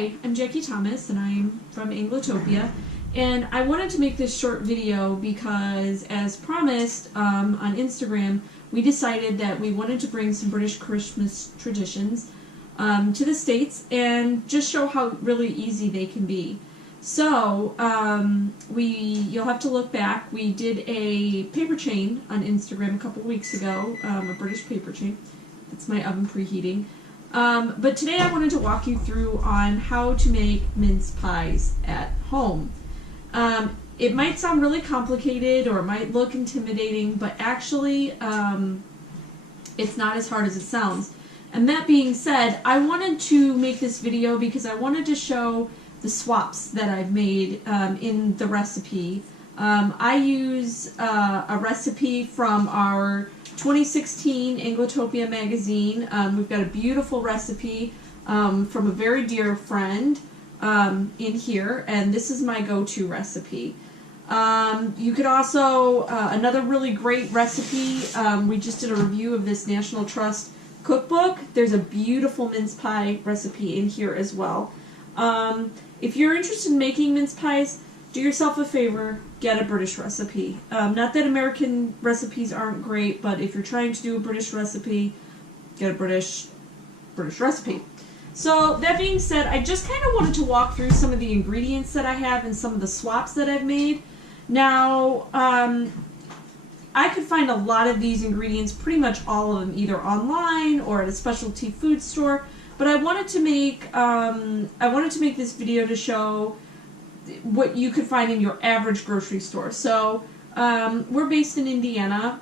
Hi, I'm Jackie Thomas and I'm from Anglotopia, and I wanted to make this short video because, as promised on Instagram, we decided that we wanted to bring some British Christmas traditions to the States and just show how really easy they can be. So you'll have to look back. We did a paper chain on Instagram a couple weeks ago, a British paper chain. That's my oven preheating. But today I wanted to walk you through on how to make mince pies at home. It might sound really complicated or it might look intimidating, but actually it's not as hard as it sounds. And that being said, I wanted to make this video because I wanted to show the swaps that I've made in the recipe. I use a recipe from our 2016 Anglotopia magazine. We've got a beautiful recipe from a very dear friend in here, and this is my go-to recipe. You could also, another really great recipe, we just did a review of this National Trust cookbook. There's a beautiful mince pie recipe in here as well. If you're interested in making mince pies, do yourself a favor, get a British recipe. Not that American recipes aren't great, but if you're trying to do a British recipe, get a British recipe. So that being said, I just kind of wanted to walk through some of the ingredients that I have and some of the swaps that I've made. Now, I could find a lot of these ingredients, pretty much all of them, either online or at a specialty food store. But I wanted to make this video to show what you could find in your average grocery store. So we're based in Indiana.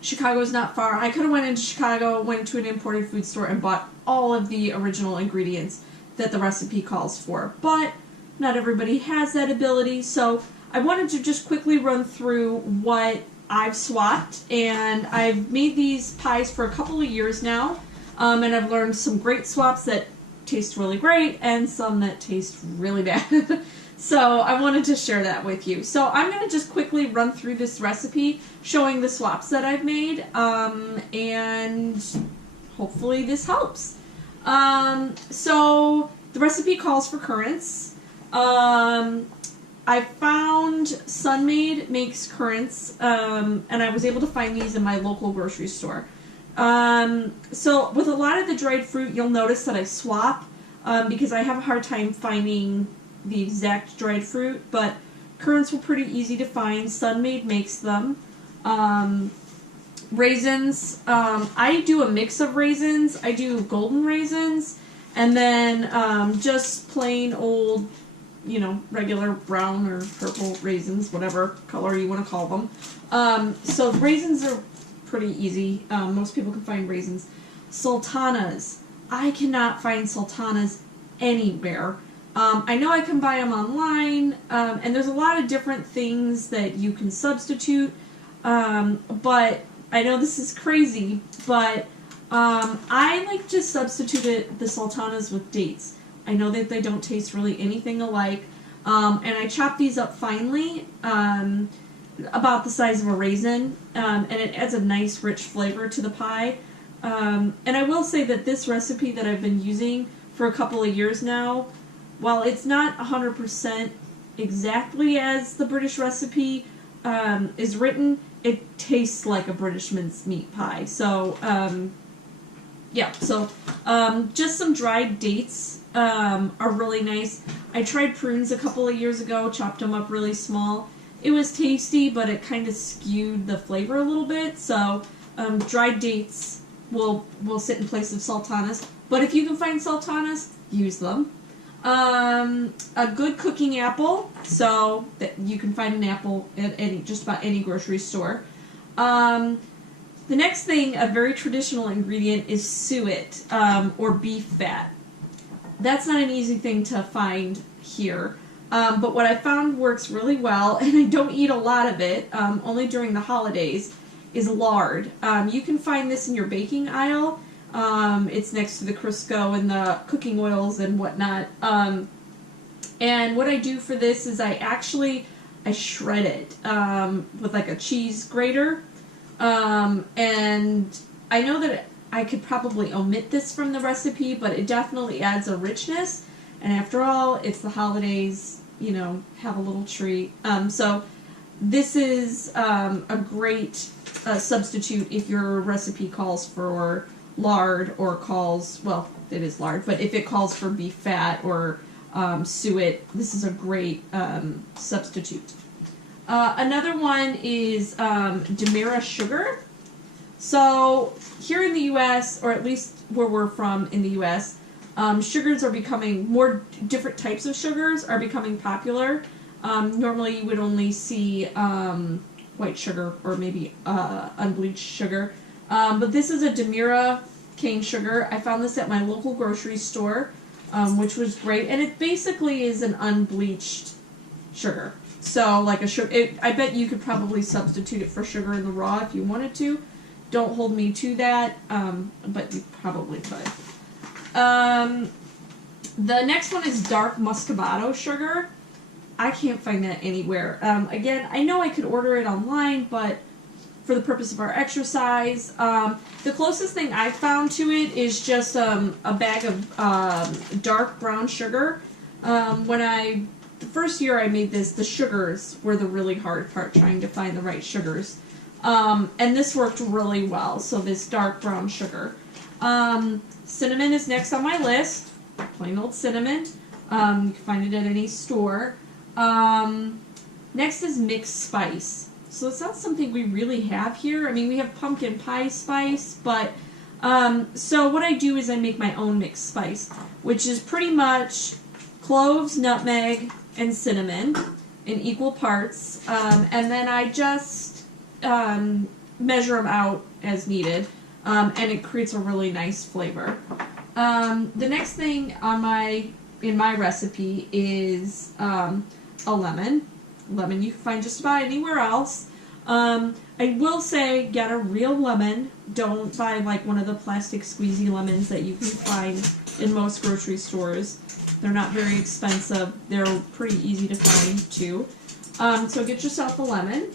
Chicago is not far. I could have went into Chicago, went to an imported food store, and bought all of the original ingredients that the recipe calls for. But not everybody has that ability, so I wanted to just quickly run through what I've swapped, and I've made these pies for a couple of years now, and I've learned some great swaps that taste really great and some that taste really bad. So I wanted to share that with you. So I'm going to just quickly run through this recipe showing the swaps that I've made, and hopefully this helps. So the recipe calls for currants. I found Sunmaid makes currants, and I was able to find these in my local grocery store. So with a lot of the dried fruit, you'll notice that I swap because I have a hard time finding the exact dried fruit, but currants were pretty easy to find. Sunmaid makes them. Raisins, I do a mix of raisins. I do golden raisins, and then just plain old, regular brown or purple raisins, whatever color you want to call them. So raisins are pretty easy. Most people can find raisins. Sultanas. I cannot find sultanas anywhere. I know I can buy them online, and there's a lot of different things that you can substitute, but I know this is crazy, but I like to substitute the sultanas with dates. I know that they don't taste really anything alike, and I chop these up finely, about the size of a raisin, and it adds a nice rich flavor to the pie. And I will say that this recipe that I've been using for a couple of years now, while it's not 100% exactly as the British recipe is written, it tastes like a British mincemeat pie. So, yeah, so just some dried dates are really nice. I tried prunes a couple of years ago, chopped them up really small. It was tasty, but it kind of skewed the flavor a little bit. So dried dates will sit in place of sultanas. But if you can find sultanas, use them. A good cooking apple, so that you can find an apple at just about any grocery store. The next thing, a very traditional ingredient, is suet, or beef fat. That's not an easy thing to find here, but what I found works really well, and I don't eat a lot of it, only during the holidays, is lard. You can find this in your baking aisle. It's next to the Crisco and the cooking oils and whatnot. And what I do for this is I shred it with like a cheese grater. And I know that I could probably omit this from the recipe, but it definitely adds a richness. And after all, it's the holidays, you know, have a little treat. So this is a great substitute if your recipe calls for lard or calls, well, it is lard, but if it calls for beef fat or suet, this is a great substitute. Another one is Demerara sugar. So here in the U.S., or at least where we're from in the U.S., sugars are becoming, more different types of sugars are becoming popular. Normally you would only see white sugar or maybe unbleached sugar. But this is a Demerara cane sugar. I found this at my local grocery store, which was great. And it basically is an unbleached sugar. So like a sugar, I bet you could probably substitute it for sugar in the raw if you wanted to. Don't hold me to that, but you probably could. The next one is dark muscovado sugar. I can't find that anywhere. Again, I know I could order it online, but for the purpose of our exercise, the closest thing I found to it is just a bag of dark brown sugar. The first year I made this, the sugars were the really hard part, trying to find the right sugars. And this worked really well, so this dark brown sugar. Cinnamon is next on my list, plain old cinnamon. You can find it at any store. Next is mixed spice. So it's not something we really have here. I mean, we have pumpkin pie spice, but so what I do is I make my own mixed spice, which is pretty much cloves, nutmeg, and cinnamon in equal parts, and then I just measure them out as needed, and it creates a really nice flavor. The next thing in my recipe is a lemon. Lemon you can find just about anywhere else. I will say get a real lemon. Don't buy like one of the plastic squeezy lemons that you can find in most grocery stores. They're not very expensive. They're pretty easy to find too. So get yourself a lemon.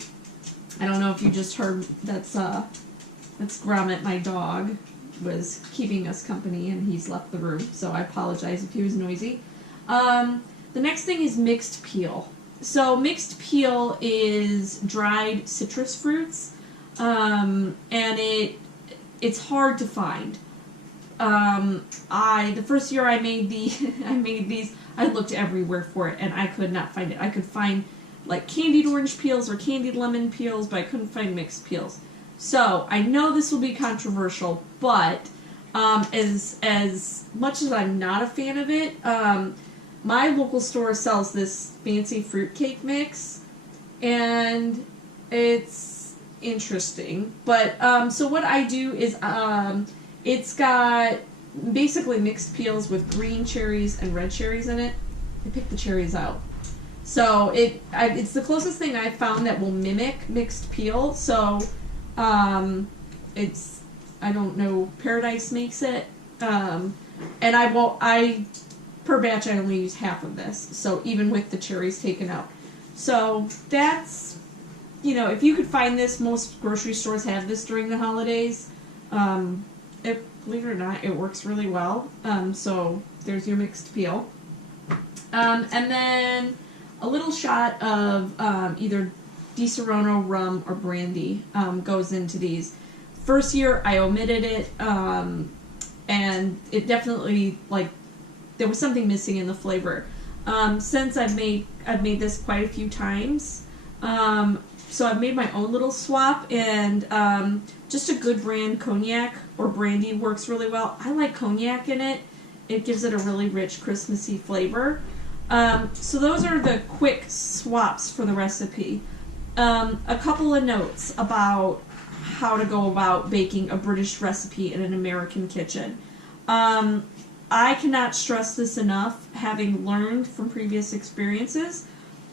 I don't know if you just heard that's Gromit, my dog, was keeping us company and he's left the room, so I apologize if he was noisy. The next thing is mixed peel. So mixed peel is dried citrus fruits, and it's hard to find. The first year I made these, I looked everywhere for it and I could not find it. I could find like candied orange peels or candied lemon peels, but I couldn't find mixed peels. So I know this will be controversial, but as much as I'm not a fan of it, my local store sells this fancy fruitcake mix, and it's interesting. But so what I do is it's got basically mixed peels with green cherries and red cherries in it. I picked the cherries out. So it's the closest thing I've found that will mimic mixed peel. So it's, I don't know, Paradise makes it. And per batch I only use half of this. So even with the cherries taken out. So that's, you know, if you could find this, most grocery stores have this during the holidays. Believe it or not, it works really well. So there's your mixed peel. And then a little shot of either Di Serono rum or brandy goes into these. First year I omitted it, and it definitely, like, there was something missing in the flavor. Since I've made this quite a few times, so I've made my own little swap, and just a good brand cognac or brandy works really well. I like cognac in it. It gives it a really rich, Christmassy flavor. So those are the quick swaps for the recipe. A couple of notes about how to go about baking a British recipe in an American kitchen. I cannot stress this enough, having learned from previous experiences.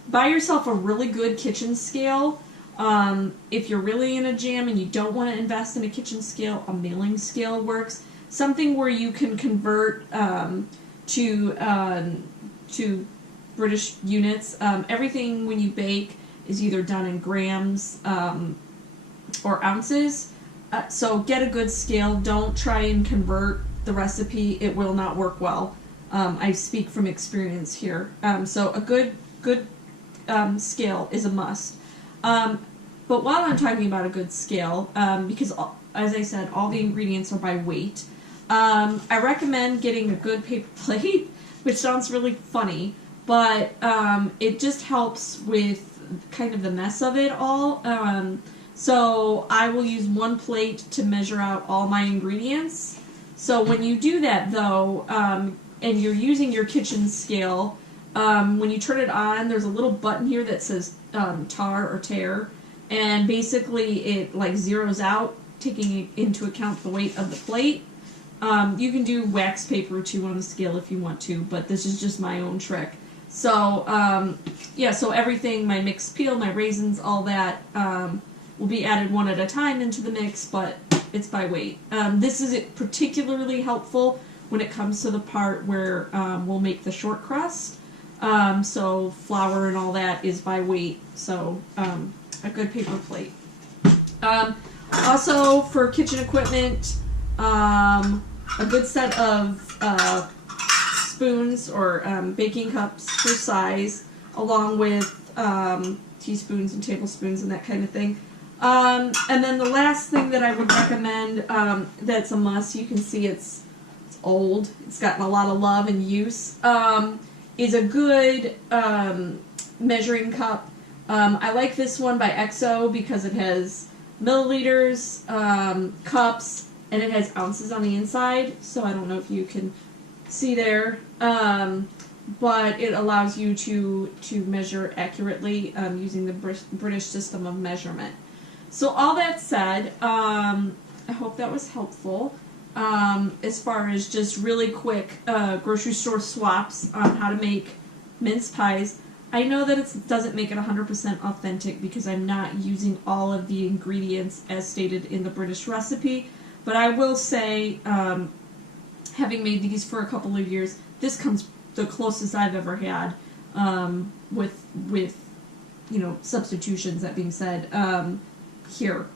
Buy yourself a really good kitchen scale. If you're really in a jam and you don't want to invest in a kitchen scale, a milling scale works. Something where you can convert to British units. Everything when you bake is either done in grams or ounces. So get a good scale. Don't try and convert the recipe. It will not work well. I speak from experience here. So a good scale is a must. But while I'm talking about a good scale, because as I said, all the ingredients are by weight, I recommend getting a good paper plate, which sounds really funny, but it just helps with kind of the mess of it all. So I will use one plate to measure out all my ingredients. So when you do that though, and you're using your kitchen scale, when you turn it on, there's a little button here that says tar or tear, and basically it like zeroes out, taking into account the weight of the plate. You can do wax paper too on the scale if you want to, but this is just my own trick. So yeah, so everything, my mixed peel, my raisins, all that will be added one at a time into the mix, but it's by weight. This is particularly helpful when it comes to the part where we'll make the short crust. So flour and all that is by weight, so a good paper plate. Also for kitchen equipment, a good set of spoons or baking cups for size, along with teaspoons and tablespoons and that kind of thing. And then the last thing that I would recommend, that's a must, you can see it's old, it's gotten a lot of love and use, is a good measuring cup. I like this one by XO because it has milliliters, cups, and it has ounces on the inside, so I don't know if you can see there, but it allows you to measure accurately using the British system of measurement. So all that said, I hope that was helpful as far as just really quick grocery store swaps on how to make mince pies. I know that it doesn't make it 100% authentic because I'm not using all of the ingredients as stated in the British recipe, but I will say, having made these for a couple of years, this comes the closest I've ever had with you know, substitutions, that being said, here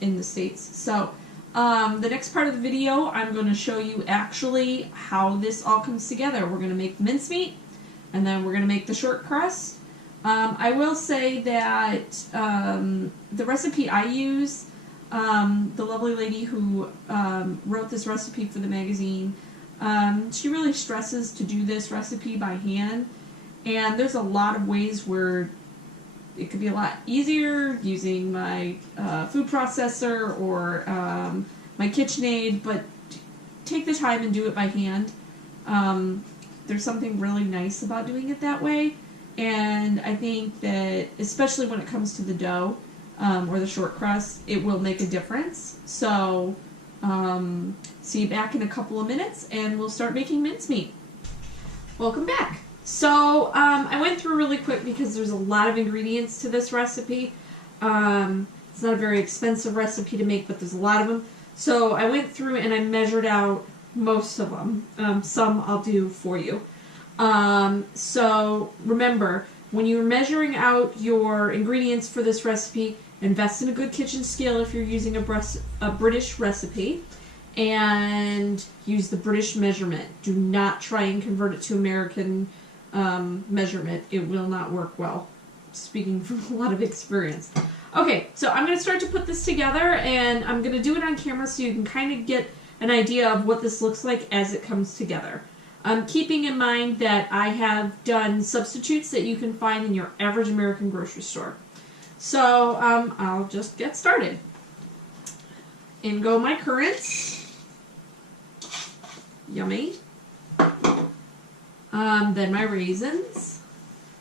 in the States. So the next part of the video, I'm going to show you actually how this all comes together. We're going to make mincemeat, and then we're going to make the short crust. I will say that the recipe I use, the lovely lady who wrote this recipe for the magazine, she really stresses to do this recipe by hand, and there's a lot of ways where it could be a lot easier using my food processor or my KitchenAid, but take the time and do it by hand. There's something really nice about doing it that way, and I think that especially when it comes to the dough or the short crust, it will make a difference. So see you back in a couple of minutes and we'll start making mincemeat. Welcome back. So I went through really quick because there's a lot of ingredients to this recipe. It's not a very expensive recipe to make, but there's a lot of them. So I went through and I measured out most of them. Some I'll do for you. So remember, when you're measuring out your ingredients for this recipe, invest in a good kitchen scale if you're using a British recipe, and use the British measurement. Do not try and convert it to American measurement. It will not work well, speaking from a lot of experience. Okay, so I'm going to start to put this together, and I'm going to do it on camera so you can kind of get an idea of what this looks like as it comes together. Keeping in mind that I have done substitutes that you can find in your average American grocery store. So I'll just get started. In go my currants. Yummy. Then my raisins.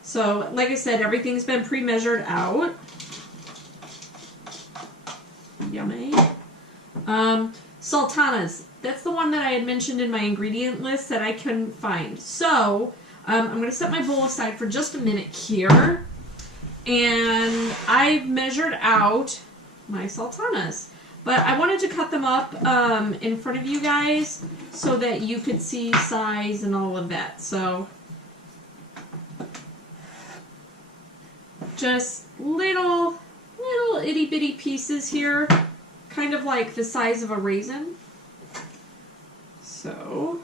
So, like I said, everything's been pre-measured out. Yummy. Sultanas. That's the one that I had mentioned in my ingredient list that I couldn't find. So, I'm going to set my bowl aside for just a minute here. And I've measured out my sultanas. But I wanted to cut them up in front of you guys so that you could see size and all of that. So, just little itty bitty pieces here, kind of like the size of a raisin. So,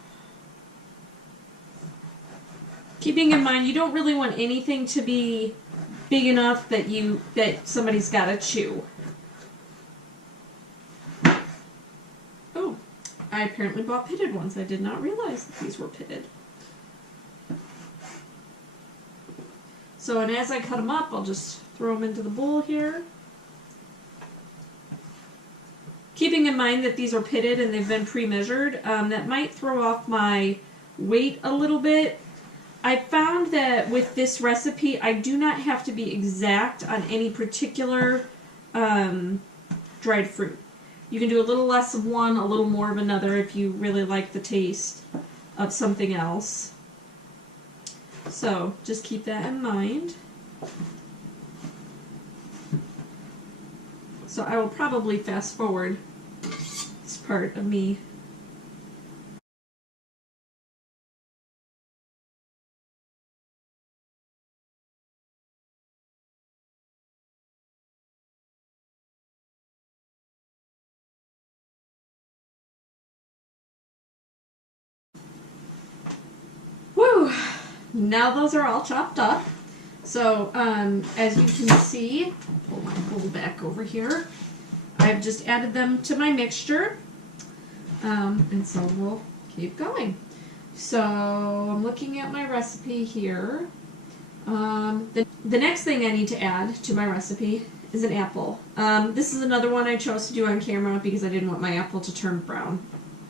Keeping in mind you don't really want anything to be big enough that somebody's got to chew. Oh, I apparently bought pitted ones. I did not realize that these were pitted. So, and as I cut them up, I'll just throw them into the bowl here. Keeping in mind that these are pitted and they've been pre-measured, that might throw off my weight a little bit. I found that with this recipe, I do not have to be exact on any particular dried fruit. You can do a little less of one, a little more of another if you really like the taste of something else. So just keep that in mind. So I will probably fast forward this part of me. Woo! Now those are all chopped up. So, as you can see, pull my bowl back over here. I've just added them to my mixture. And so we'll keep going. So, I'm looking at my recipe here. The next thing I need to add to my recipe is an apple. This is another one I chose to do on camera because I didn't want my apple to turn brown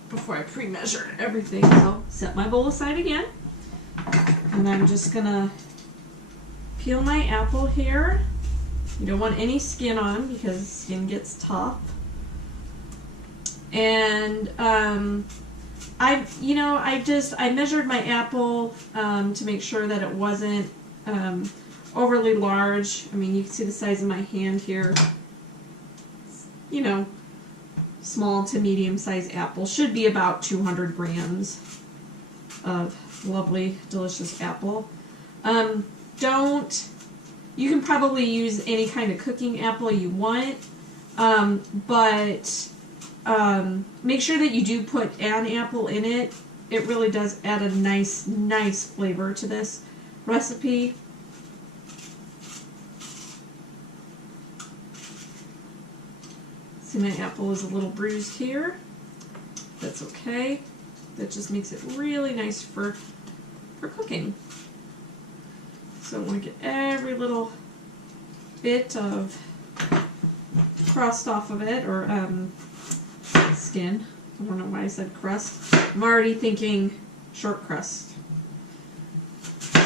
before I pre-measured everything. So, set my bowl aside again. And I'm just gonna peel my apple here. You don't want any skin on because skin gets tough. And I measured my apple to make sure that it wasn't overly large. I mean, you can see the size of my hand here. You know, small to medium sized apple should be about 200 grams of lovely, delicious apple. You can probably use any kind of cooking apple you want, but make sure that you do put an apple in it. It really does add a nice flavor to this recipe. See, my apple is a little bruised here. That's okay. That just makes it really nice for cooking. So I want to get every little bit of crust off of it, or skin. I don't know why I said crust. I'm already thinking short crust.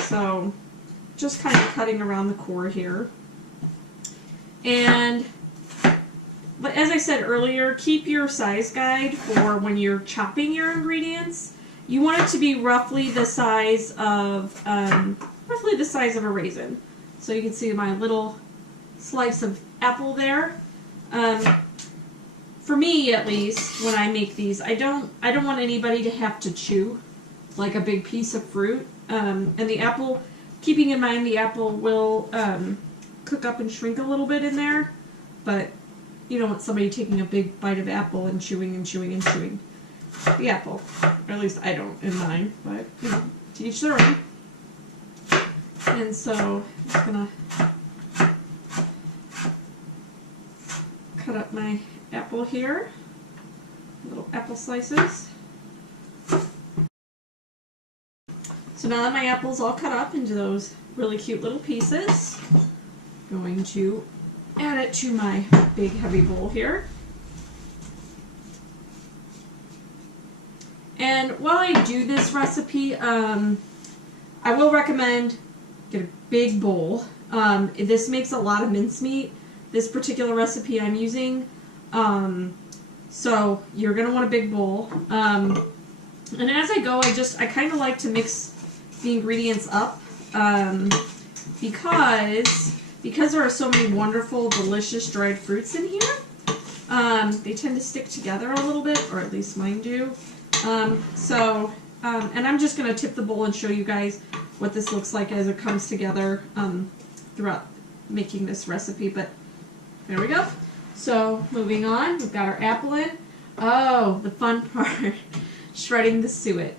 So just kind of cutting around the core here. But as I said earlier, keep your size guide for when you're chopping your ingredients. You want it to be roughly the size of a raisin. So you can see my little slice of apple there. For me, at least, when I make these, I don't want anybody to have to chew like a big piece of fruit. And the apple, keeping in mind the apple will cook up and shrink a little bit in there, but you don't want somebody taking a big bite of apple and chewing and chewing and chewing the apple. Or at least I don't in mine, but you know, to each their own. And so I'm just gonna cut up my apple here, little apple slices. So now that my apple's all cut up into those really cute little pieces, I'm going to add it to my big heavy bowl here. And while I do this recipe, I will recommend get a big bowl. This makes a lot of mincemeat, this particular recipe I'm using. So you're going to want a big bowl. And as I go, I kind of like to mix the ingredients up because there are so many wonderful, delicious dried fruits in here. They tend to stick together a little bit, or at least mine do. And I'm just going to tip the bowl and show you guys what this looks like as it comes together throughout making this recipe. But there we go. So moving on, we've got our apple in. Oh, the fun part, shredding the suet.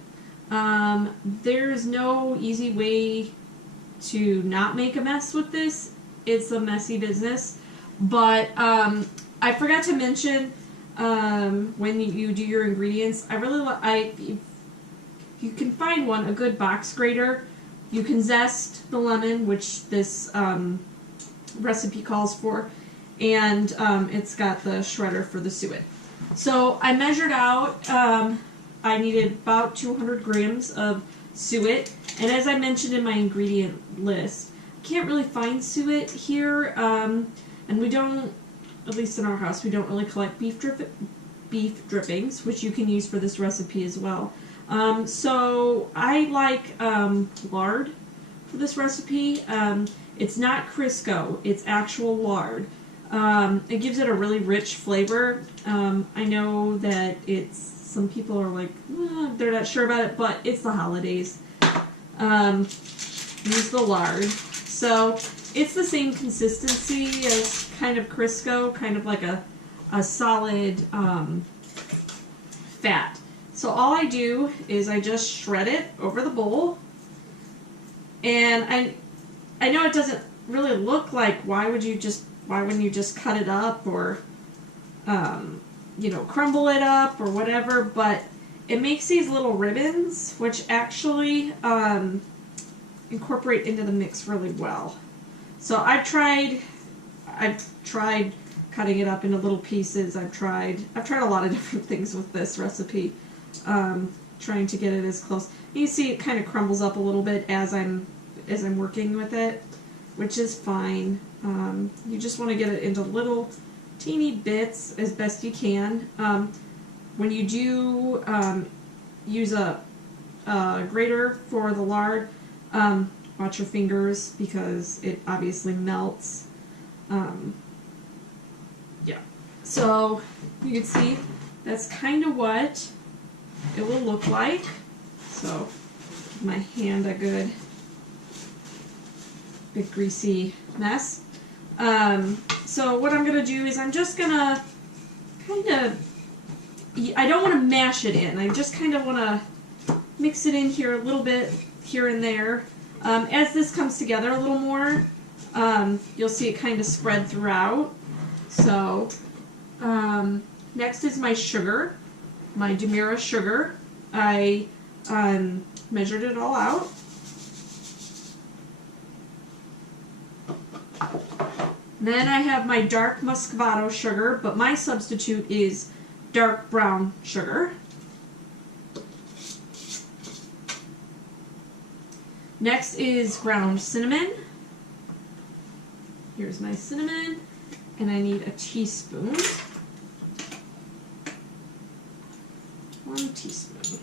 There's no easy way to not make a mess with this. It's a messy business. But I forgot to mention when you do your ingredients, if you can find one, a good box grater. You can zest the lemon, which this recipe calls for, and it's got the shredder for the suet. So I measured out, I needed about 200 grams of suet, and as I mentioned in my ingredient list, I can't really find suet here, and we don't, at least in our house, we don't really collect beef drippings, which you can use for this recipe as well. So I like lard for this recipe. It's not Crisco, it's actual lard. It gives it a really rich flavor. I know that some people are like, they're not sure about it, but it's the holidays. Use the lard. So it's the same consistency as kind of Crisco, kind of like a solid fat. So all I do is I just shred it over the bowl, and I know it doesn't really look like why wouldn't you just cut it up or crumble it up or whatever, but it makes these little ribbons which actually incorporate into the mix really well. So I've tried cutting it up into little pieces. I've tried a lot of different things with this recipe. Trying to get it as close. You see it kind of crumbles up a little bit as I'm working with it, which is fine. You just want to get it into little teeny bits as best you can. When you do use a grater for the lard, watch your fingers because it obviously melts. Yeah. So you can see that's kind of what it will look like. So give my hand a good big greasy mess. So what I'm going to do is I'm just going to I don't want to mash it in. I just kind of want to mix it in here a little bit here and there. As this comes together a little more, you'll see it kind of spread throughout. So next is my sugar. My Demira sugar. I measured it all out. Then I have my dark muscovado sugar, but my substitute is dark brown sugar. Next is ground cinnamon. Here's my cinnamon, and I need a teaspoon. 1 teaspoon.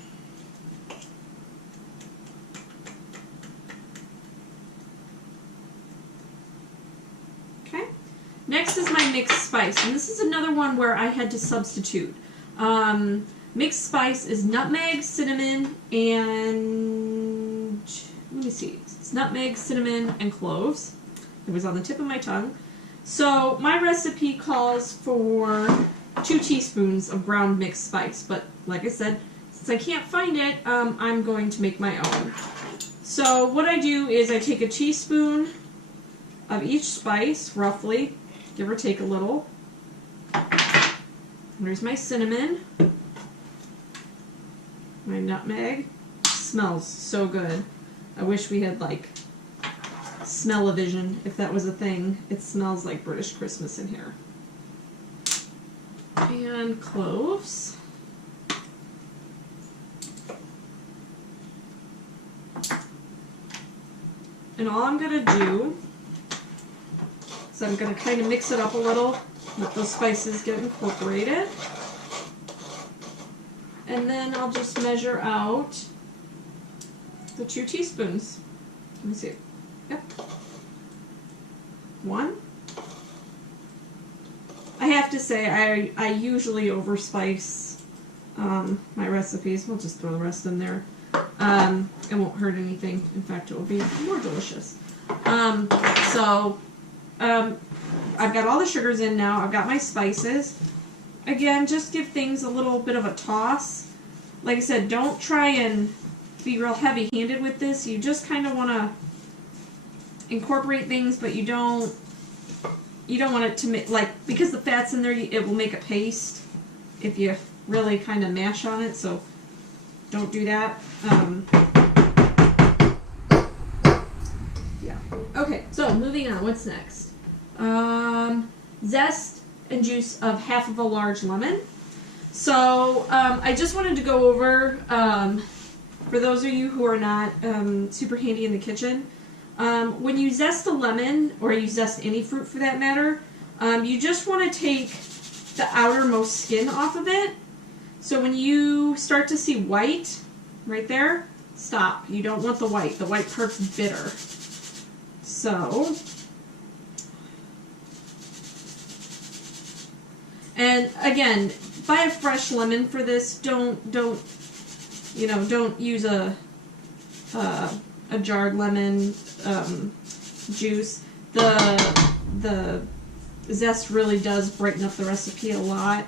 Okay. Next is my mixed spice, and this is another one where I had to substitute. Mixed spice is nutmeg, cinnamon, and let me see. It's nutmeg, cinnamon, and cloves. It was on the tip of my tongue. So my recipe calls for 2 teaspoons of ground mixed spice, but like I said, since I can't find it, I'm going to make my own. So what I do is I take a teaspoon of each spice, roughly, give or take a little. And there's my cinnamon, my nutmeg. Smells so good. I wish we had like smell-o-vision, if that was a thing. It smells like British Christmas in here. And cloves. And all I'm going to do is I'm going to kind of mix it up a little, let those spices get incorporated. And then I'll just measure out the 2 teaspoons. Let me see. Yep. 1. I have to say, I usually overspice my recipes. We'll just throw the rest in there. It won't hurt anything. In fact, it will be more delicious. I've got all the sugars in now. I've got my spices. Again, just give things a little bit of a toss. Like I said, don't try and be real heavy-handed with this. You just kind of want to incorporate things, but you don't want it to make, like, because the fat's in there, it will make a paste if you really kind of mash on it, so don't do that. Yeah. Okay, so moving on, what's next? Zest and juice of half of a large lemon. So I just wanted to go over, for those of you who are not super handy in the kitchen, when you zest a lemon, or you zest any fruit for that matter, you just want to take the outermost skin off of it. So when you start to see white right there, stop. You don't want the white. The white part's bitter. So, and again, buy a fresh lemon for this. Don't use a jarred lemon juice. The zest really does brighten up the recipe a lot,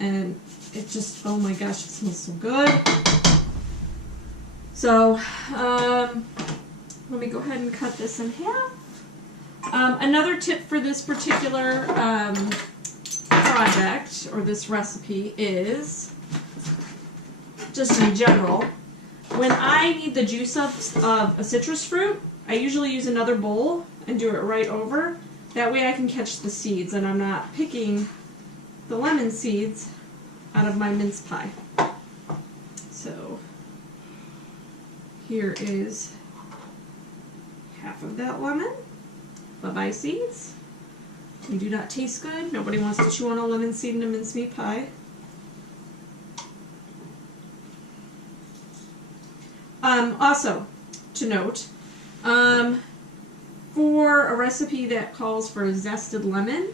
and it just, oh my gosh, it smells so good. So let me go ahead and cut this in half. Another tip for this particular project, or this recipe, is just in general, when I need the juice of a citrus fruit, I usually use another bowl and do it right over. That way I can catch the seeds and I'm not picking the lemon seeds out of my mince pie. So here is half of that lemon. Bye-bye seeds. They do not taste good. Nobody wants to chew on a lemon seed in a mincemeat pie. Also, to note, for a recipe that calls for zested lemon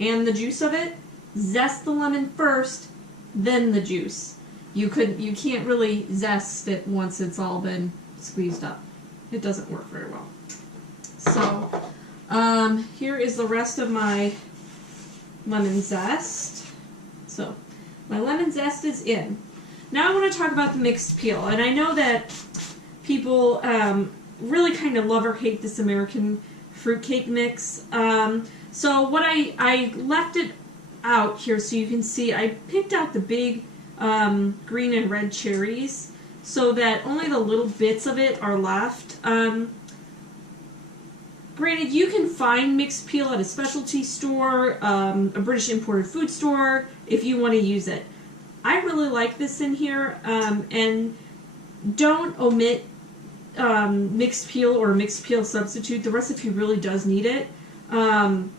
and the juice of it, zest the lemon first, then the juice. You can't really zest it once it's all been squeezed up. It doesn't work very well. So, here is the rest of my lemon zest. So, my lemon zest is in. Now I want to talk about the mixed peel, and I know that people really kind of love or hate this American fruitcake mix. So what I left it out here so you can see, I picked out the big green and red cherries so that only the little bits of it are left. Granted, you can find mixed peel at a specialty store, a British imported food store, if you want to use it. I really like this in here, and don't omit mixed peel or mixed peel substitute. The recipe really does need it. And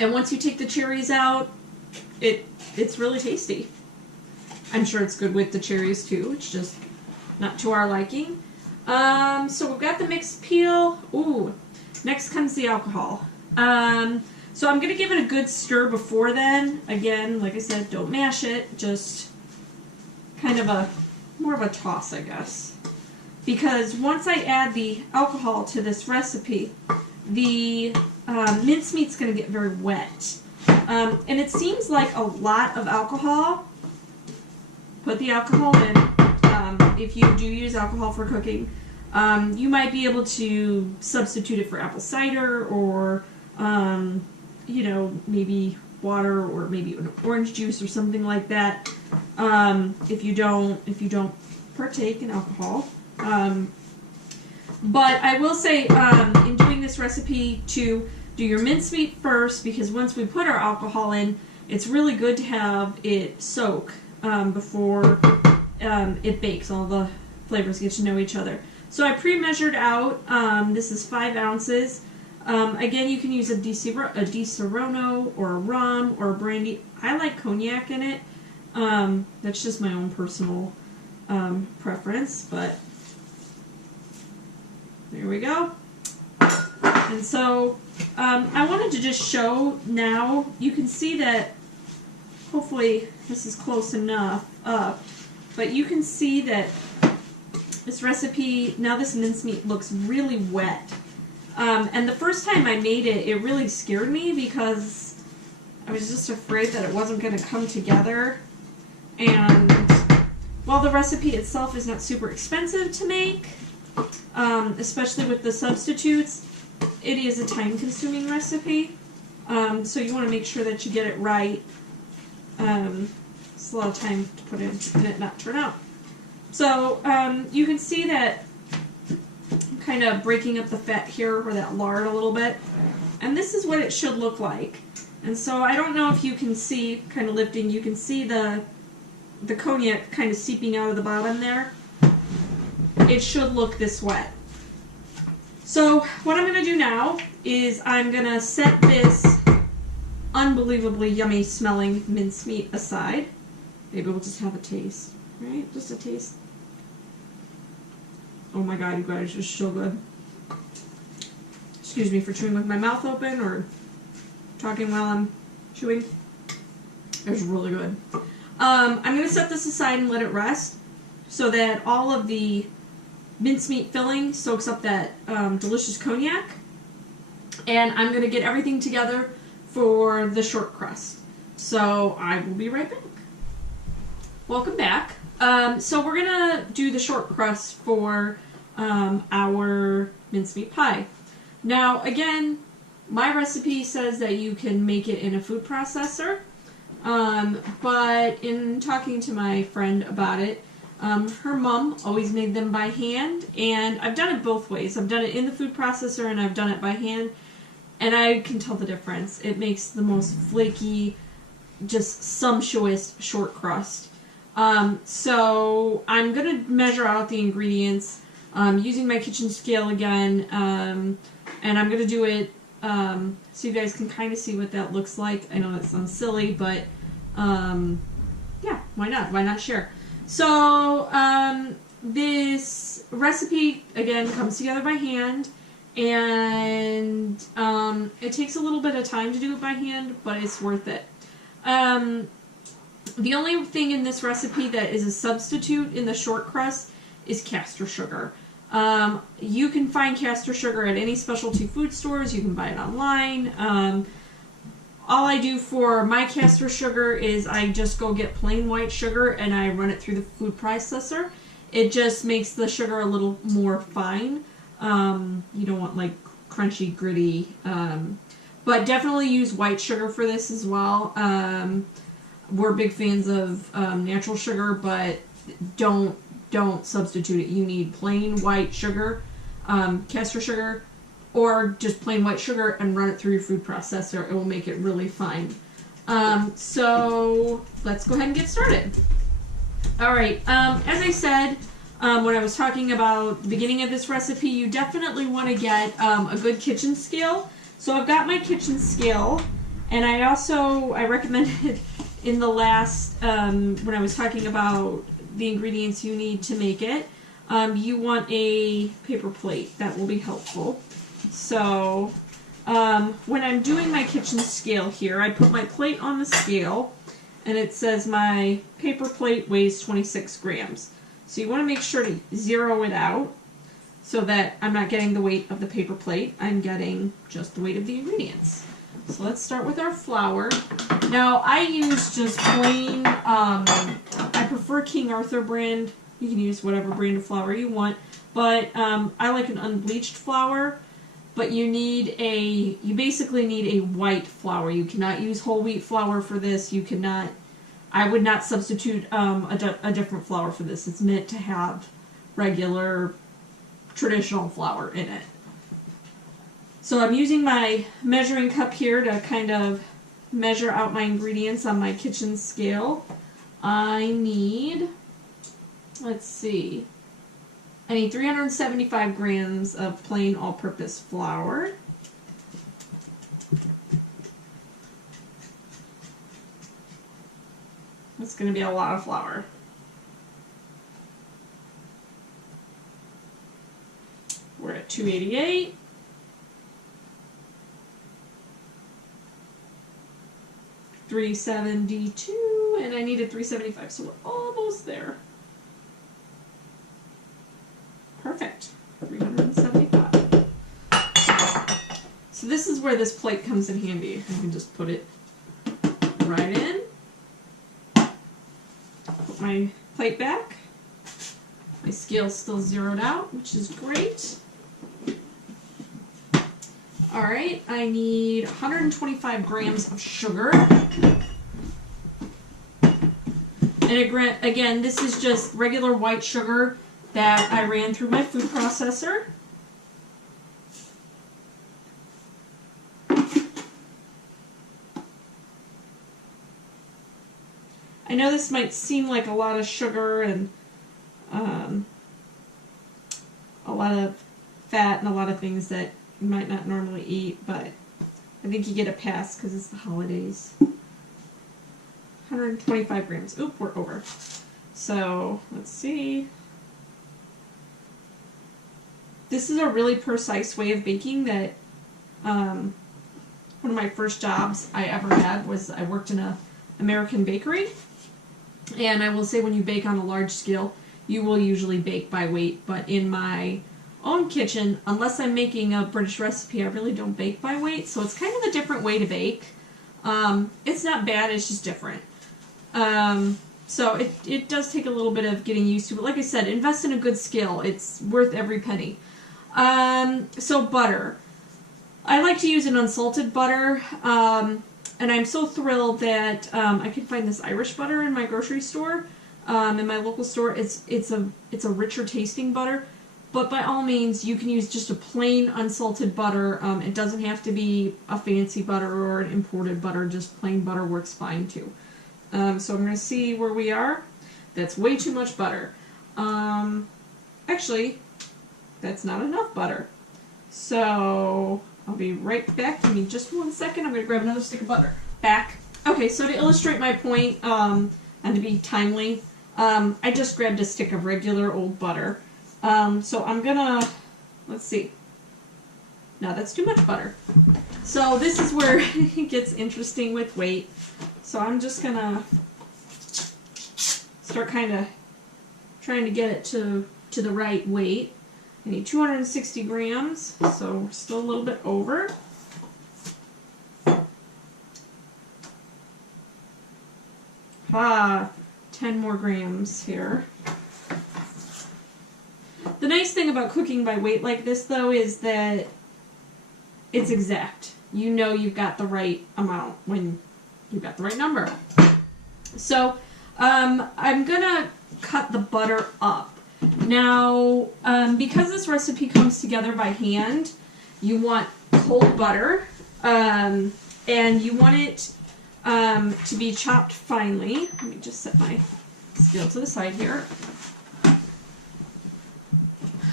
once you take the cherries out, it's really tasty. I'm sure it's good with the cherries too. It's just not to our liking. So we've got the mixed peel. Ooh, next comes the alcohol. So I'm going to give it a good stir before then. Again, like I said, don't mash it. Just kind of more of a toss, I guess. Because once I add the alcohol to this recipe, the mincemeat's going to get very wet. And it seems like a lot of alcohol. Put the alcohol in. If you do use alcohol for cooking, you might be able to substitute it for apple cider, or you know, maybe water, or maybe an orange juice or something like that. If you don't partake in alcohol. But I will say, in doing this recipe, to do your mincemeat first, because once we put our alcohol in, it's really good to have it soak before it bakes. All the flavors get to know each other. So I pre-measured out, this is 5 ounces. Again, you can use a Di Serono or a rum or a brandy. I like cognac in it. That's just my own personal preference, but there we go. And so I wanted to just show now, you can see that, hopefully this is close enough up, but you can see that this recipe, now this mincemeat looks really wet. And the first time I made it, it really scared me because I was just afraid that it wasn't going to come together. And while the recipe itself is not super expensive to make, especially with the substitutes, it is a time-consuming recipe. So you want to make sure that you get it right. It's a lot of time to put in and it not turn out. So you can see that I'm kind of breaking up the fat here or that lard a little bit. And this is what it should look like. And so I don't know if you can see, kind of lifting, you can see the cognac kind of seeping out of the bottom there. It should look this wet. So what I'm going to do now is I'm going to set this unbelievably yummy smelling mincemeat aside. Maybe we'll just have a taste, right? Just a taste. Oh my god, you guys, it's so good. Excuse me for chewing with my mouth open or talking while I'm chewing. It's really good. I'm going to set this aside and let it rest so that all of the mincemeat filling soaks up that delicious cognac. And I'm going to get everything together for the short crust. So I will be right back. Welcome back. So we're going to do the short crust for our mincemeat pie. Now again, my recipe says that you can make it in a food processor. But in talking to my friend about it, her mom always made them by hand, and I've done it both ways. I've done it in the food processor and I've done it by hand, and I can tell the difference. It makes the most flaky, just sumptuous short crust. So I'm going to measure out the ingredients using my kitchen scale again, and I'm going to do it so you guys can kind of see what that looks like. I know that sounds silly, but yeah, why not? Why not share? So this recipe, again, comes together by hand, and it takes a little bit of time to do it by hand, but it's worth it. The only thing in this recipe that is a substitute in the short crust is castor sugar. You can find castor sugar at any specialty food stores. You can buy it online. All I do for my castor sugar is I just go get plain white sugar and I run it through the food processor. It just makes the sugar a little more fine. You don't want like crunchy, gritty. But definitely use white sugar for this as well. We're big fans of natural sugar, but don't substitute it. You need plain white sugar, castor sugar, or just plain white sugar and run it through your food processor. It will make it really fine. So let's go ahead and get started. Alright, as I said when I was talking about the beginning of this recipe, you definitely want to get a good kitchen scale. So I've got my kitchen scale, and I recommended in the last, when I was talking about the ingredients you need to make it, you want a paper plate. That will be helpful. So when I'm doing my kitchen scale here, I put my plate on the scale, and it says my paper plate weighs 26 grams. So you want to make sure to zero it out so that I'm not getting the weight of the paper plate. I'm getting just the weight of the ingredients. So let's start with our flour. Now I use just plain, I prefer King Arthur brand. You can use whatever brand of flour you want, but I like an unbleached flour. But you basically need a white flour. You cannot use whole wheat flour for this. You cannot, I would not substitute a different flour for this. It's meant to have regular, traditional flour in it. So I'm using my measuring cup here to kind of measure out my ingredients on my kitchen scale. I need, let's see, I need 375 grams of plain all-purpose flour. That's going to be a lot of flour. We're at 288. $372, and I needed 375, so we're almost there. Perfect. 375. So this is where this plate comes in handy. I can just put it right in. Put my plate back. My scale's still zeroed out, which is great. Alright, I need 125 grams of sugar. And again, this is just regular white sugar that I ran through my food processor. I know this might seem like a lot of sugar and a lot of fat and a lot of things that you might not normally eat, but I think you get a pass because it's the holidays. 125 grams. Oop, we're over. So, let's see. This is a really precise way of baking that one of my first jobs I ever had was I worked in an American bakery. And I will say when you bake on a large scale, you will usually bake by weight, but in my own kitchen, unless I'm making a British recipe, I really don't bake by weight, so it's kind of a different way to bake. It's not bad, it's just different. So it does take a little bit of getting used to, but like I said, invest in a good skill. It's worth every penny. So butter. I like to use an unsalted butter, and I'm so thrilled that I can find this Irish butter in my grocery store, in my local store. It's a richer tasting butter, but by all means you can use just a plain unsalted butter. It doesn't have to be a fancy butter or an imported butter. Just plain butter works fine too. So I'm going to see where we are. That's way too much butter. Actually, that's not enough butter. So I'll be right back. Give me just 1 second. I'm going to grab another stick of butter. Back. Okay, so to illustrate my point, and to be timely, I just grabbed a stick of regular old butter. So I'm going to, let's see. No, that's too much butter. So this is where it gets interesting with weight. So I'm just going to start kind of trying to get it to the right weight. I need 260 grams, so we're still a little bit over. Ah, 10 more grams here. The nice thing about cooking by weight like this, though, is that it's exact. You know you've got the right amount when you've got the right number. So I'm going to cut the butter up. Now, because this recipe comes together by hand, you want cold butter, and you want it to be chopped finely. Let me just set my scale to the side here.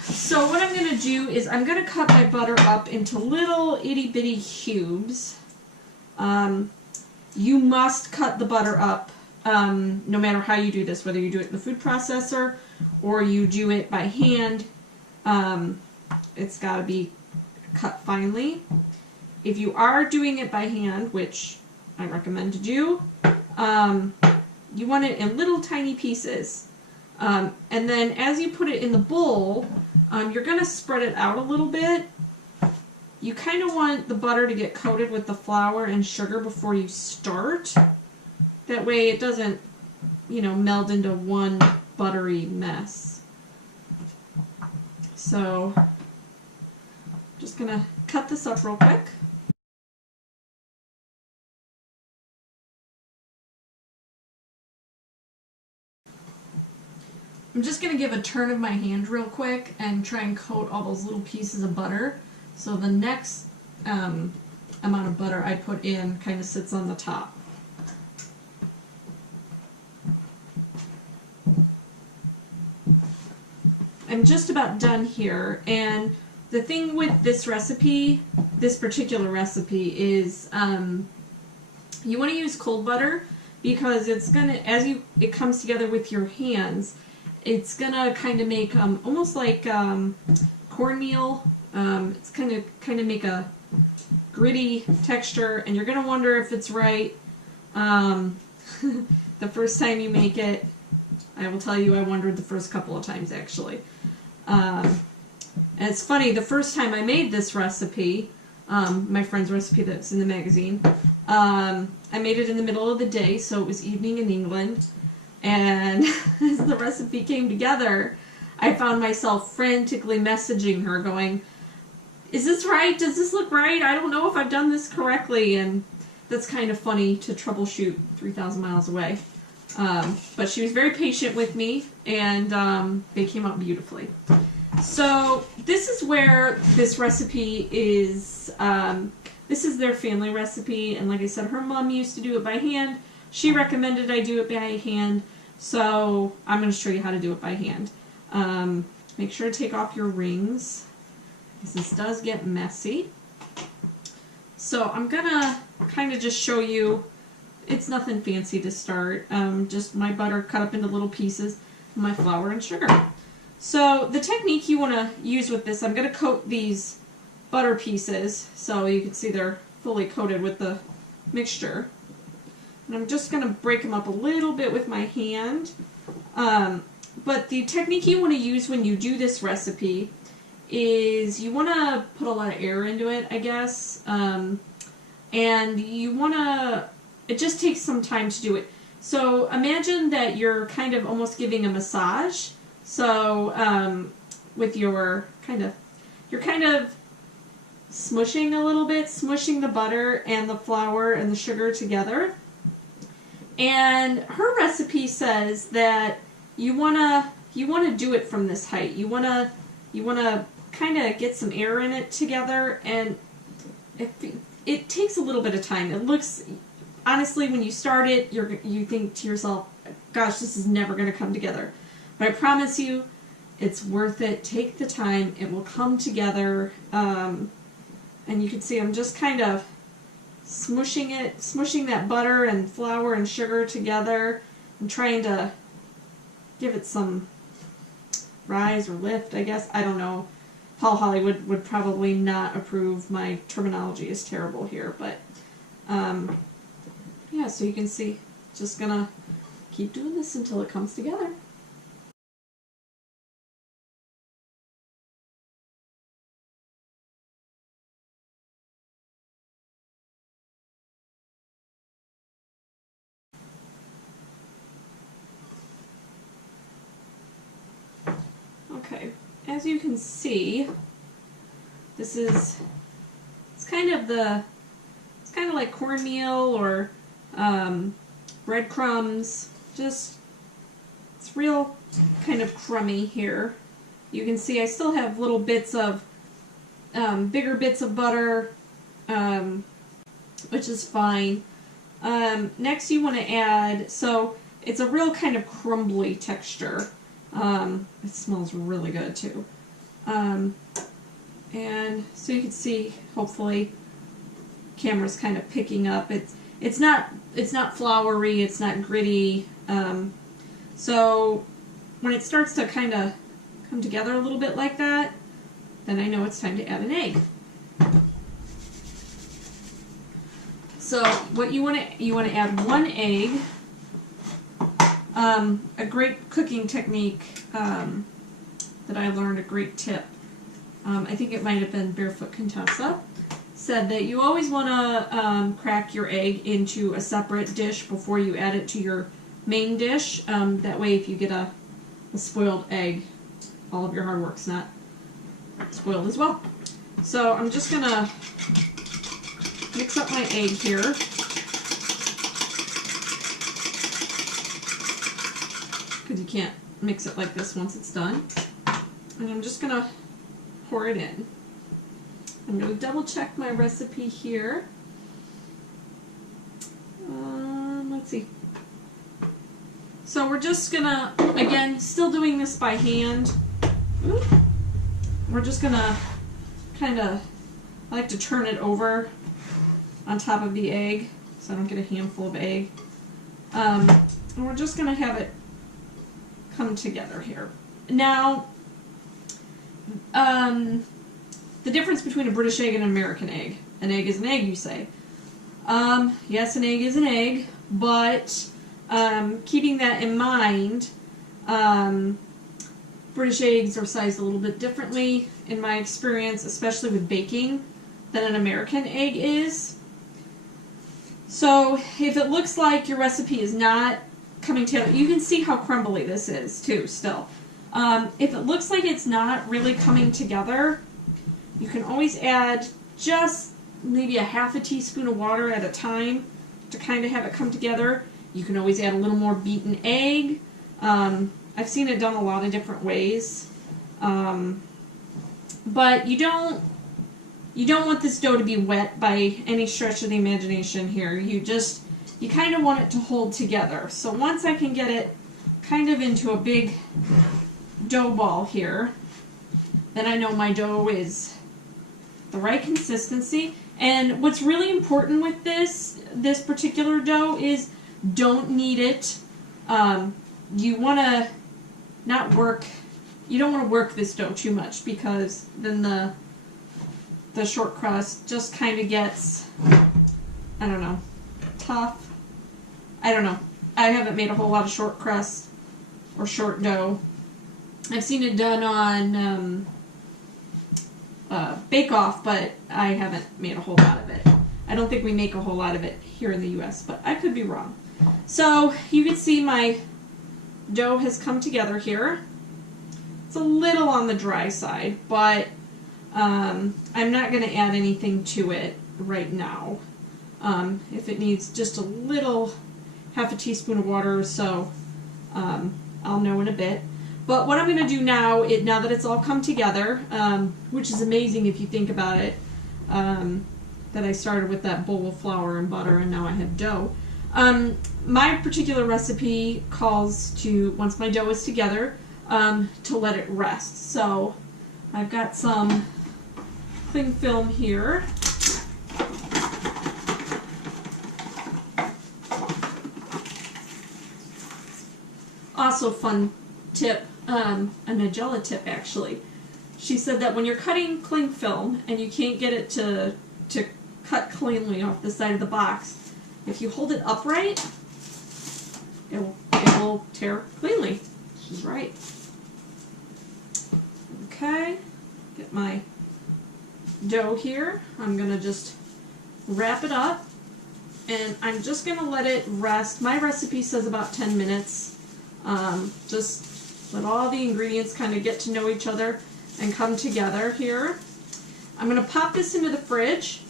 So what I'm going to do is I'm going to cut my butter up into little itty bitty cubes. You must cut the butter up no matter how you do this, whether you do it in the food processor or you do it by hand. It's got to be cut finely. If you are doing it by hand, which I recommend to do, you want it in little tiny pieces. And then as you put it in the bowl, you're going to spread it out a little bit. You kind of want the butter to get coated with the flour and sugar before you start. That way it doesn't, meld into one buttery mess. So, just going to cut this up real quick. I'm just going to give a turn of my hand real quick and try and coat all those little pieces of butter. So the next amount of butter I put in kind of sits on the top. I'm just about done here, and the thing with this recipe, this particular recipe, is you want to use cold butter because it's going to, it comes together with your hands, it's going to kind of make almost like cornmeal. It's kind of make a gritty texture, and you're going to wonder if it's right the first time you make it. I will tell you I wondered the first couple of times, actually. And it's funny, the first time I made this recipe, my friend's recipe that's in the magazine, I made it in the middle of the day, so it was evening in England, and as the recipe came together, I found myself frantically messaging her going, is this right? Does this look right? I don't know if I've done this correctly. And that's kind of funny to troubleshoot 3,000 miles away. But she was very patient with me, and they came out beautifully. So this is where this recipe is, this is their family recipe, and like I said, her mom used to do it by hand. She recommended I do it by hand, so I'm going to show you how to do it by hand. Make sure to take off your rings, because this does get messy. So I'm going to kind of just show you, it's nothing fancy to start, just my butter cut up into little pieces, my flour and sugar. So the technique you want to use with this, I'm going to coat these butter pieces so you can see they're fully coated with the mixture. And I'm just going to break them up a little bit with my hand. But the technique you want to use when you do this recipe is you want to put a lot of air into it, I guess. And you want to, it just takes some time to do it. So imagine that you're kind of almost giving a massage. So with your you're kind of smushing a little bit, smushing the butter and the flour and the sugar together. And her recipe says that you wanna do it from this height. You wanna kind of get some air in it together, and it takes a little bit of time. It looks, honestly, when you start it, you think to yourself, gosh, this is never going to come together. But I promise you, it's worth it. Take the time. It will come together. And you can see I'm just kind of smushing that butter and flour and sugar together and trying to give it some rise or lift, I guess. I don't know. Paul Hollywood would probably not approve. My terminology is terrible here, but yeah, so you can see, just gonna keep doing this until it comes together. Okay, as you can see, this is, it's kind of like cornmeal or breadcrumbs. Just, it's real kind of crummy here. You can see I still have little bits of, bigger bits of butter, which is fine. Next you want to add, so it's a real kind of crumbly texture. It smells really good too. And so you can see, hopefully, camera's kind of picking up. It's not floury, it's not gritty. So when it starts to kind of come together a little bit like that, then I know it's time to add an egg. So what you want to add 1 egg. A great cooking technique that I learned, a great tip. I think it might have been Barefoot Contessa, said that you always want to crack your egg into a separate dish before you add it to your main dish. That way if you get a spoiled egg, all of your hard work's not spoiled as well. So I'm just going to mix up my egg here. Because you can't mix it like this once it's done. And I'm just going to pour it in. I'm going to double check my recipe here. Let's see. So we're just going to, again, still doing this by hand. Ooh. We're just going to kind of, I like to turn it over on top of the egg so I don't get a handful of egg. And we're just going to have it come together here. Now, the difference between a British egg and an American egg. An egg is an egg, you say. Yes, an egg is an egg, but keeping that in mind, British eggs are sized a little bit differently, in my experience, especially with baking, than an American egg is. So if it looks like your recipe is not coming together, you can see how crumbly this is too still. If it looks like it's not really coming together, you can always add just maybe a half a teaspoon of water at a time to kind of have it come together. You can always add a little more beaten egg. I've seen it done a lot of different ways. But you don't want this dough to be wet by any stretch of the imagination here. You kind of want it to hold together. So once I can get it kind of into a big dough ball here, then I know my dough is the right consistency. And what's really important with this particular dough is don't knead it. You want to you don't want to work this dough too much, because then the short crust just kind of gets, I don't know, tough. I don't know. I haven't made a whole lot of short crust or short dough. I've seen it done on Bake Off, but I haven't made a whole lot of it. I don't think we make a whole lot of it here in the US, but I could be wrong. So you can see my dough has come together here. It's a little on the dry side, but I'm not going to add anything to it right now. If it needs just a little, half a teaspoon of water or so, I'll know in a bit. But what I'm going to do now, now that it's all come together, which is amazing if you think about it, that I started with that bowl of flour and butter and now I have dough. My particular recipe calls to, once my dough is together, to let it rest. So I've got some cling film here. Also fun tip, a Nigella tip actually. She said that when you're cutting cling film and you can't get it to cut cleanly off the side of the box, if you hold it upright, it will tear cleanly. She's right. Okay, get my dough here. I'm going to just wrap it up, and I'm just going to let it rest. My recipe says about 10 minutes. Just let all the ingredients kind of get to know each other and come together here. I'm going to pop this into the fridge,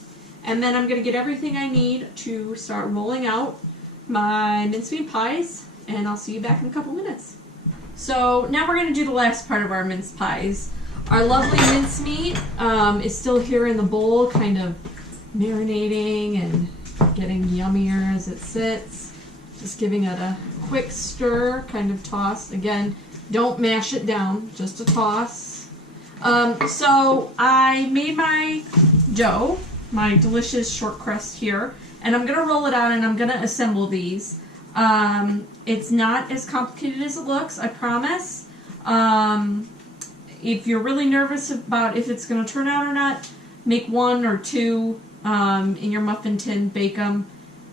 and then I'm going to get everything I need to start rolling out my mincemeat pies, and I'll see you back in a couple minutes. So now we're going to do the last part of our mince pies. Our lovely mincemeat is still here in the bowl, kind of marinating and getting yummier as it sits. Just giving it a quick stir, kind of toss. Again, don't mash it down, just a toss. So I made my dough, my delicious short crust here, and I'm going to roll it out and I'm going to assemble these. It's not as complicated as it looks, I promise. If you're really nervous about if it's going to turn out or not, make one or two in your muffin tin, bake them,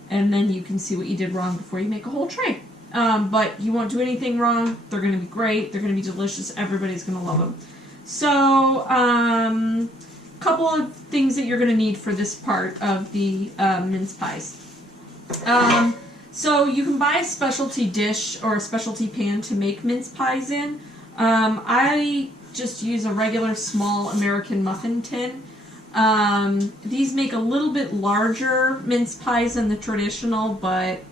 and then you can see what you did wrong before you make a whole tray. But you won't do anything wrong. They're going to be great. They're going to be delicious. Everybody's going to love them. So, couple of things that you're going to need for this part of the mince pies. So you can buy a specialty dish or a specialty pan to make mince pies in. I just use a regular small American muffin tin. These make a little bit larger mince pies than the traditional, but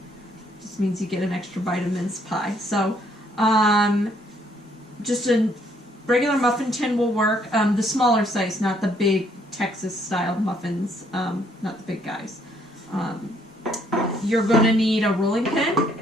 just means you get an extra bite of mince pie. So just a regular muffin tin will work. The smaller size, not the big Texas-style muffins, not the big guys. You're going to need a rolling pin.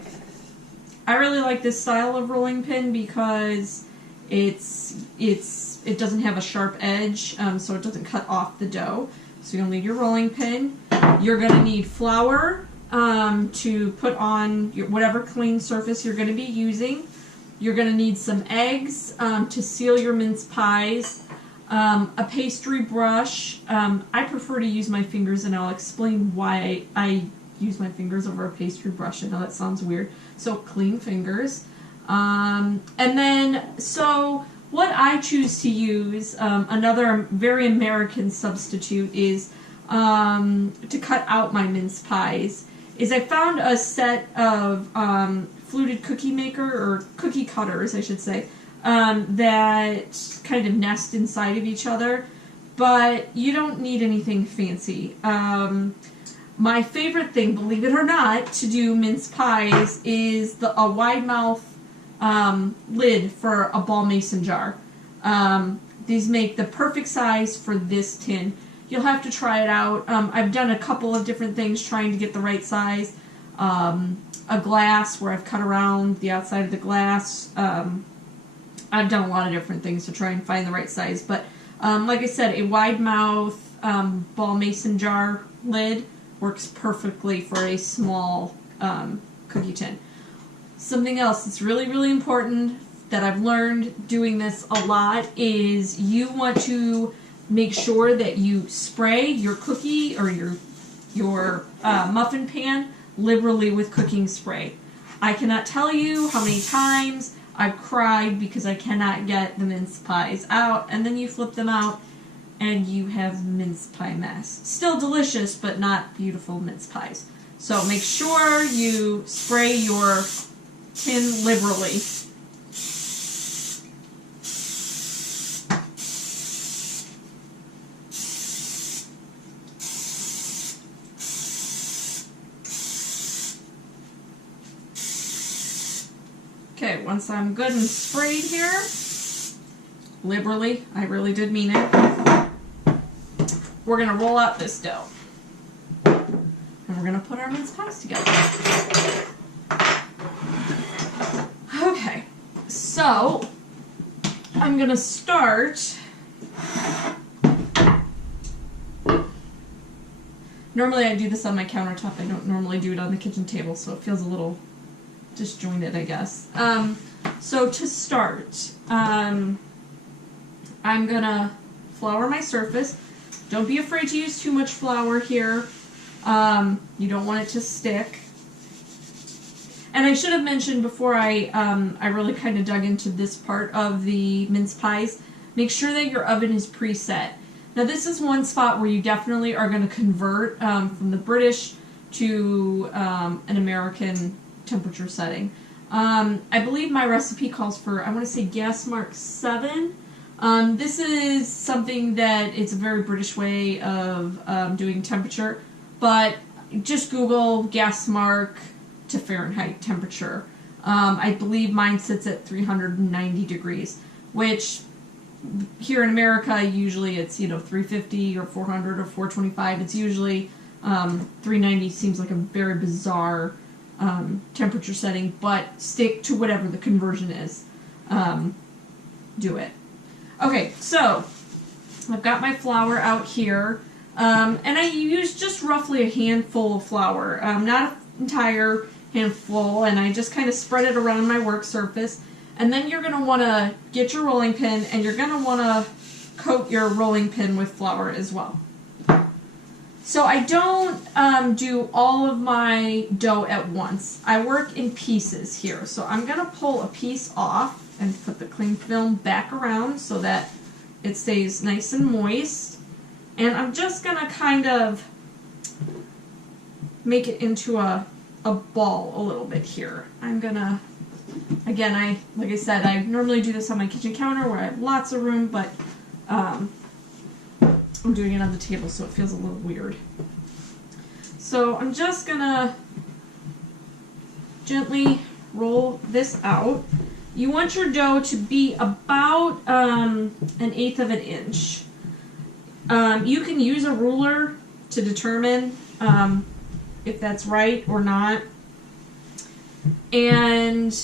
I really like this style of rolling pin because it doesn't have a sharp edge, so it doesn't cut off the dough. So you'll need your rolling pin. You're going to need flour to put on whatever clean surface you're going to be using. You're going to need some eggs to seal your mince pies, a pastry brush. I prefer to use my fingers, and I'll explain why I use my fingers over a pastry brush. I know that sounds weird. So clean fingers. And then, so what I choose to use, another very American substitute is to cut out my mince pies, is I found a set of fluted cookie maker, or cookie cutters, I should say. that kind of nest inside of each other, but you don't need anything fancy. My favorite thing, believe it or not, to do mince pies is a wide mouth lid for a ball mason jar. These make the perfect size for this tin. You'll have to try it out. I've done a couple of different things trying to get the right size. A glass where I've cut around the outside of the glass. I've done a lot of different things to try and find the right size. But like I said, a wide mouth ball mason jar lid works perfectly for a small cookie tin. Something else that's really, really important that I've learned doing this a lot is you want to make sure that you spray your cookie or your muffin pan liberally with cooking spray. I cannot tell you how many times I've cried because I cannot get the mince pies out, and then you flip them out and you have mince pie mess. Still delicious, but not beautiful mince pies. So make sure you spray your tin liberally. Okay, once I'm good and sprayed here, liberally, I really did mean it, we're going to roll out this dough. And we're going to put our mince pies together. Okay, so I'm going to start. Normally I do this on my countertop. I don't normally do it on the kitchen table, so it feels a little disjointed, I guess. So to start, I'm gonna flour my surface. Don't be afraid to use too much flour here. You don't want it to stick. And I should have mentioned before I really kind of dug into this part of the mince pies, make sure that your oven is preset. Now this is one spot where you definitely are going to convert from the British to an American temperature setting. I believe my recipe calls for, I want to say gas mark 7. This is something that it's a very British way of doing temperature, but just Google gas mark to Fahrenheit temperature. I believe mine sits at 390 degrees, which here in America usually it's 350 or 400 or 425. It's usually 390 seems like a very bizarre temperature setting, but stick to whatever the conversion is. Do it. Okay, so I've got my flour out here, and I use just roughly a handful of flour, not an entire handful, and I just kind of spread it around my work surface. And then you're going to want to get your rolling pin, and you're going to want to coat your rolling pin with flour as well. So I don't do all of my dough at once. I work in pieces here. So I'm going to pull a piece off and put the cling film back around so that it stays nice and moist. And I'm just going to kind of make it into a ball a little bit here. I'm going to, again, like I said, I normally do this on my kitchen counter where I have lots of room, but I'm doing it on the table, so it feels a little weird. So I'm just gonna gently roll this out. You want your dough to be about 1/8 of an inch. You can use a ruler to determine if that's right or not. And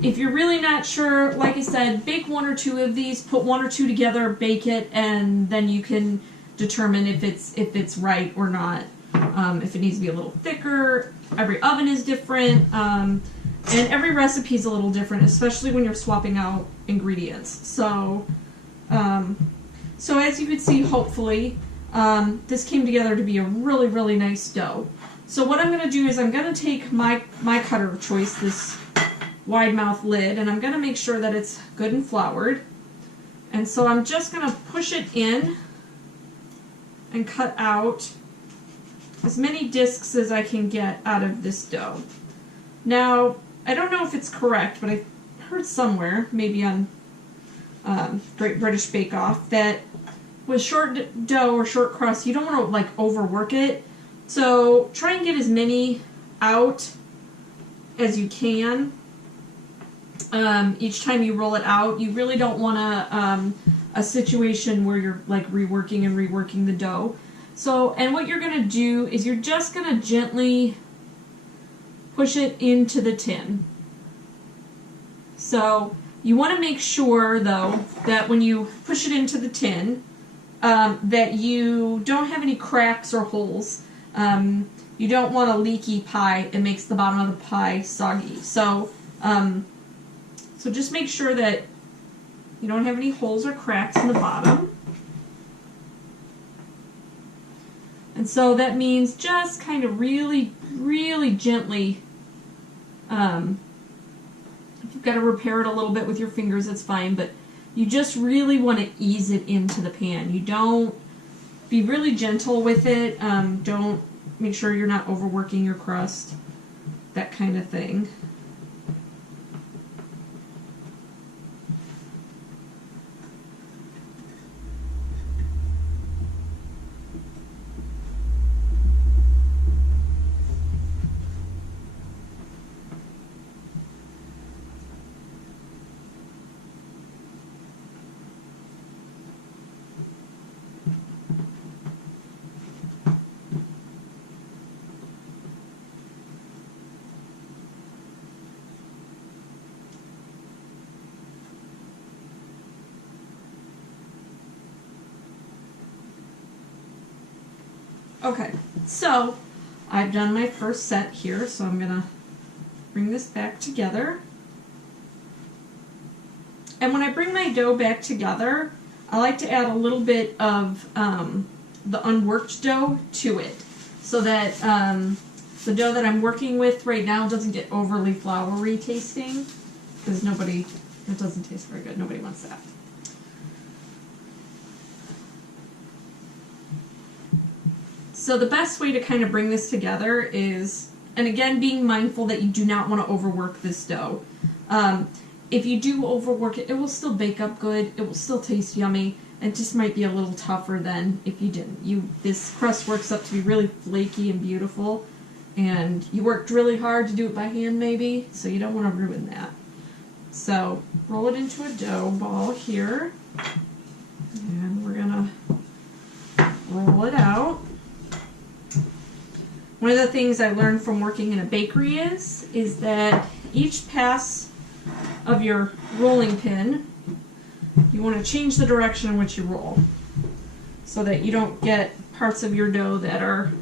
if you're really not sure, like I said, bake 1 or 2 of these, put 1 or 2 together, bake it, and then you can determine if it's right or not. If it needs to be a little thicker. Every oven is different, and every recipe is a little different, especially when you're swapping out ingredients. So as you can see, hopefully, this came together to be a really, really nice dough. So what I'm going to do is I'm going to take my cutter of choice, this wide mouth lid, and I'm going to make sure that it's good and floured. And so I'm just going to push it in and cut out as many discs as I can get out of this dough. Now, I don't know if it's correct, but I heard somewhere, maybe on Great British Bake Off, that with short dough or short crust, you don't want to like overwork it. So try and get as many out as you can. Each time you roll it out, you really don't want a situation where you're like reworking and reworking the dough. So, and what you're going to do is you're just going to gently push it into the tin. So you want to make sure though that when you push it into the tin, that you don't have any cracks or holes. You don't want a leaky pie. It makes the bottom of the pie soggy. So, so just make sure that you don't have any holes or cracks in the bottom. And so that means just kind of really, really gently, if you've got to repair it a little bit with your fingers, it's fine, but you just really want to ease it into the pan. You don't, be really gentle with it. Don't, make sure you're not overworking your crust, that kind of thing. Okay, so I've done my first set here, so I'm going to bring this back together. And when I bring my dough back together, I like to add a little bit of the unworked dough to it, so that the dough that I'm working with right now doesn't get overly floury tasting, because it doesn't taste very good. Nobody wants that. So the best way to kind of bring this together is, and again, being mindful that you do not want to overwork this dough. If you do overwork it, it will still bake up good, it will still taste yummy, and it just might be a little tougher than if you didn't. This crust works up to be really flaky and beautiful, and you worked really hard to do it by hand maybe, so you don't want to ruin that. So roll it into a dough ball here, and we're going to roll it out. One of the things I learned from working in a bakery is that each pass of your rolling pin, you want to change the direction in which you roll, so that you don't get parts of your dough that are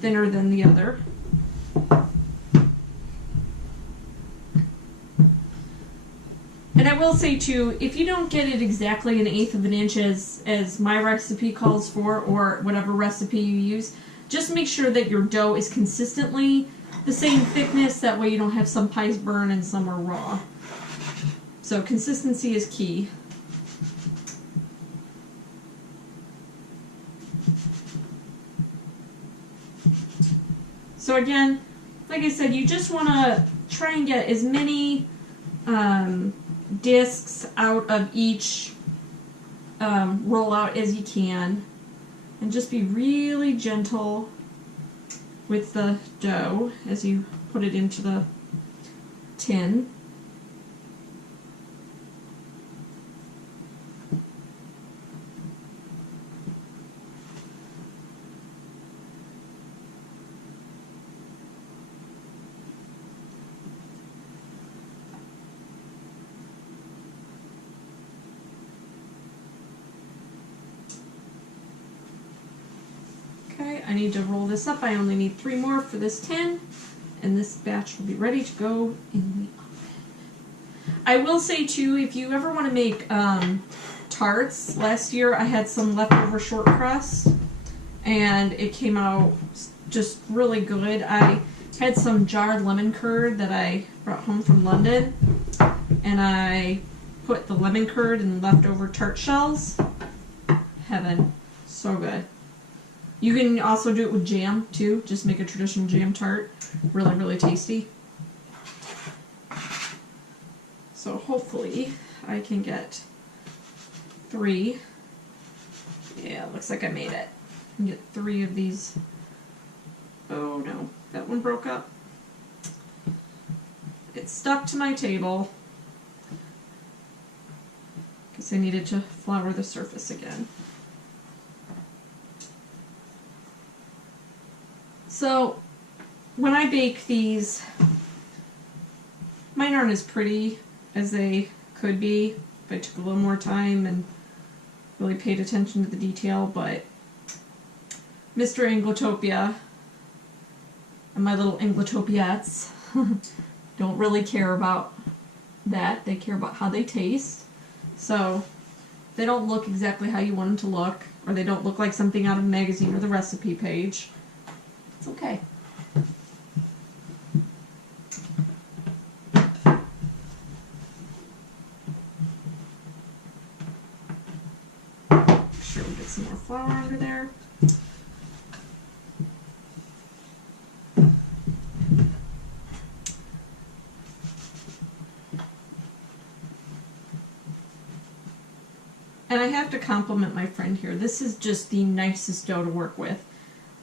thinner than the other. And I will say too, if you don't get it exactly 1/8 of an inch as my recipe calls for, or whatever recipe you use, just make sure that your dough is consistently the same thickness. That way you don't have some pies burn and some are raw. So consistency is key. So again, like I said, you just want to try and get as many discs out of each rollout as you can. And just be really gentle with the dough as you put it into the tin. I need to roll this up. I only need 3 more for this tin, and this batch will be ready to go in the oven. I will say too, if you ever want to make tarts, last year I had some leftover short crust, and it came out just really good. I had some jarred lemon curd that I brought home from London, and I put the lemon curd in leftover tart shells. Heaven. So good. You can also do it with jam, too. Just make a traditional jam tart. Really, really tasty. So hopefully I can get 3. Yeah, looks like I made it. Get 3 of these. Oh no, that one broke up. It stuck to my table because I needed to flour the surface again. So when I bake these, mine aren't as pretty as they could be if I took a little more time and really paid attention to the detail, but Mr. Anglotopia and my little Anglotopiettes don't really care about that. They care about how they taste. So they don't look exactly how you want them to look, or they don't look like something out of a magazine or the recipe page. It's okay. Make sure we get some more flour under there. And I have to compliment my friend here. This is just the nicest dough to work with.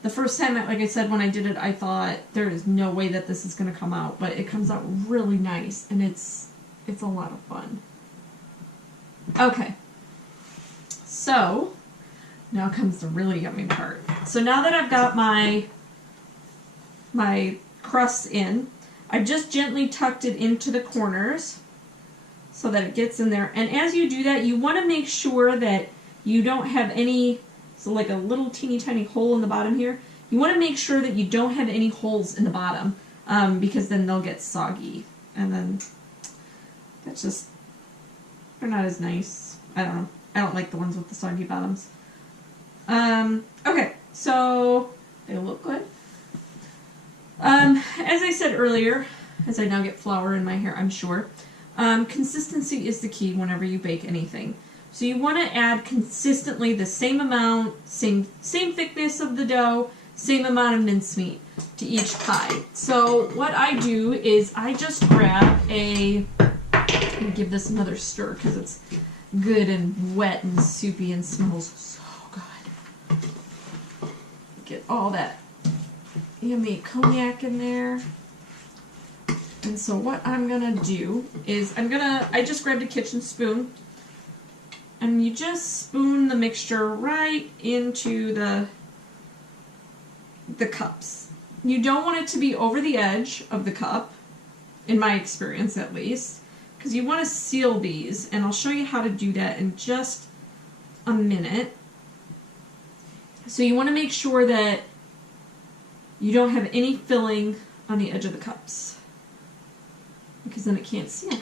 The first time, like I said, when I did it, I thought there is no way that this is going to come out, but it comes out really nice, and it's a lot of fun. Okay, so now comes the really yummy part. So now that I've got my crust in, I just gently tucked it into the corners so that it gets in there. And as you do that, you want to make sure that you don't have any, so like a little teeny tiny hole in the bottom here. You want to make sure that you don't have any holes in the bottom, because then they'll get soggy. And then that's just, they're not as nice. I don't know. I don't like the ones with the soggy bottoms. Okay, so they look good. As I said earlier, as I now get flour in my hair, I'm sure, consistency is the key whenever you bake anything. So you want to add consistently the same amount, same thickness of the dough, same amount of mincemeat to each pie. So what I do is I just grab a, I'm going to give this another stir because it's good and wet and soupy and smells so good. Get all that yummy cognac in there. And so what I'm going to do is I just grabbed a kitchen spoon. And you just spoon the mixture right into the cups. You don't want it to be over the edge of the cup, in my experience at least, because you want to seal these, and I'll show you how to do that in just a minute. So you want to make sure that you don't have any filling on the edge of the cups, because then it can't seal.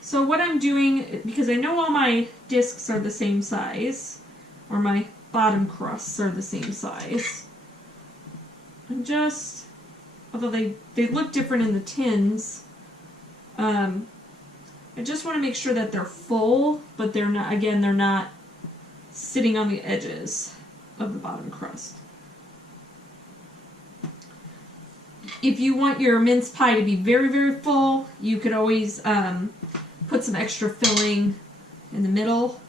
So what I'm doing, because I know all my discs are the same size, or my bottom crusts are the same size, I'm just, although they look different in the tins, I just want to make sure that they're full, but they're not, again, they're not sitting on the edges of the bottom crust. If you want your mince pie to be very, very full, you could always put some extra filling in the middle.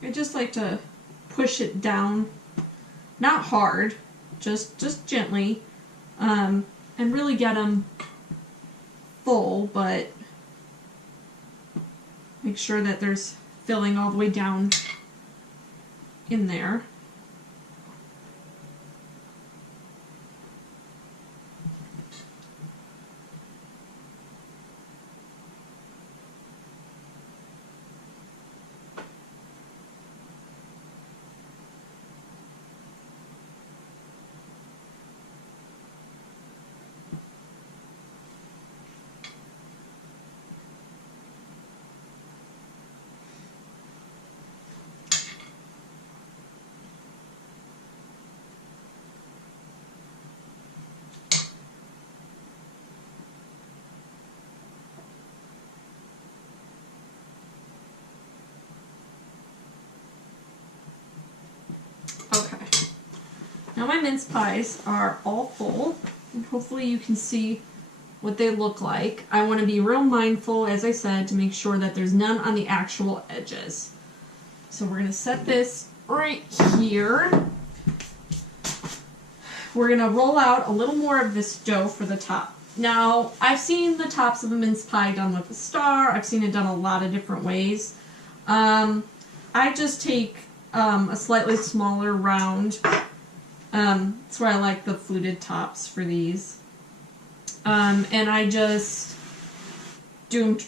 I just like to push it down, not hard, just gently, and really get them full, but make sure that there's filling all the way down in there. Now my mince pies are all full, and hopefully you can see what they look like. I want to be real mindful, as I said, to make sure that there's none on the actual edges. So we're going to set this right here. We're going to roll out a little more of this dough for the top. Now, I've seen the tops of a mince pie done with a star. I've seen it done a lot of different ways. I just take a slightly smaller round. That's why I like the fluted tops for these. And I just do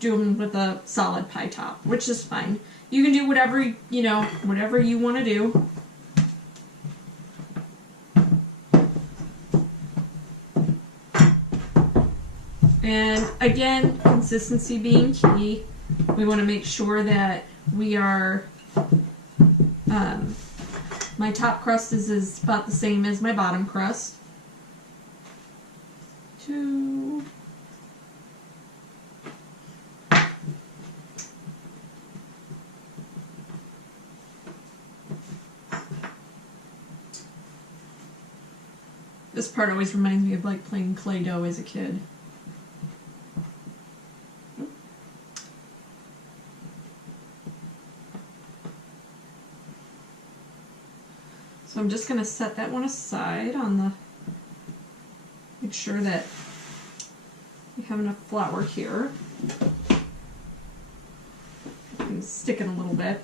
them with a solid pie top, which is fine. You can do whatever, whatever you want to do. And again, consistency being key. We want to make sure that we are, my top crust is about the same as my bottom crust. This part always reminds me of like playing clay doh as a kid. So I'm just going to set that one aside on the, make sure that we have enough flour here. I'm sticking a little bit.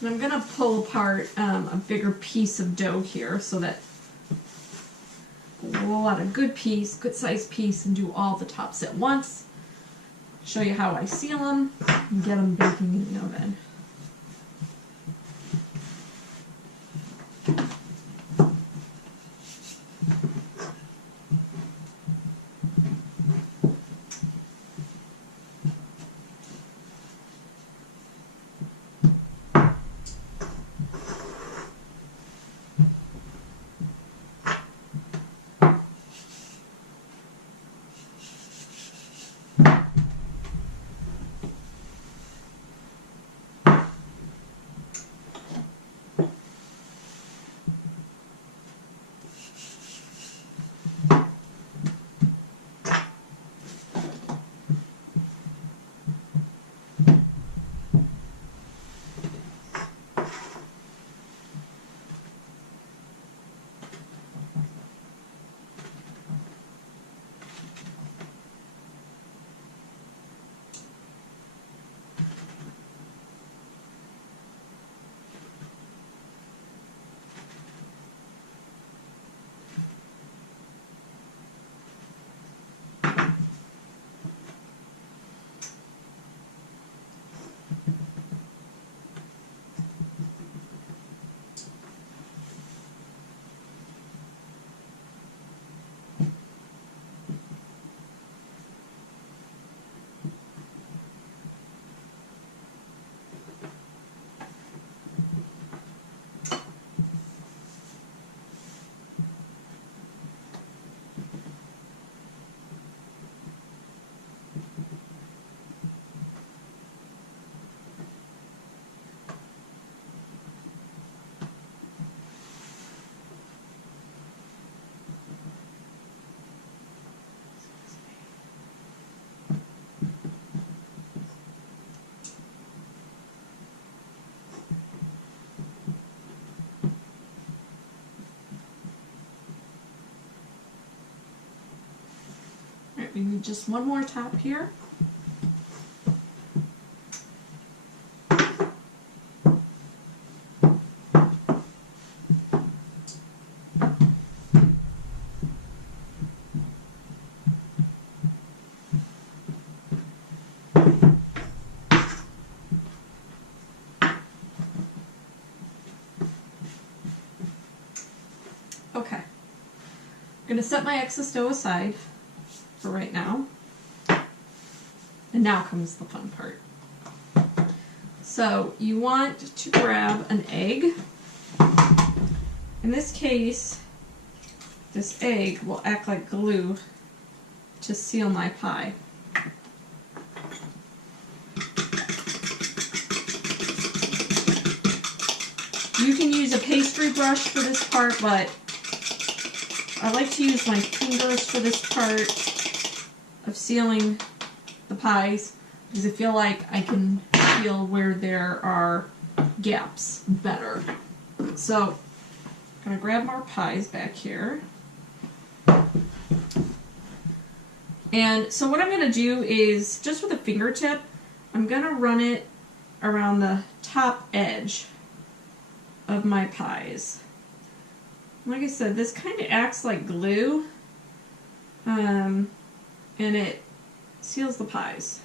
And I'm going to pull apart a bigger piece of dough here so that we'll roll out a good piece, good sized piece, and do all the tops at once. Show you how I seal them and get them baking in the oven. We need just one more top here. Okay. I'm going to set my excess dough aside for right now. And now comes the fun part. So you want to grab an egg. In this case, this egg will act like glue to seal my pie. You can use a pastry brush for this part, but I like to use my fingers for this part of sealing the pies because I feel like I can feel where there are gaps better. So I'm going to grab more pies back here. And so what I'm going to do is, just with a fingertip, I'm going to run it around the top edge of my pies. Like I said, this kind of acts like glue, and it seals the pies.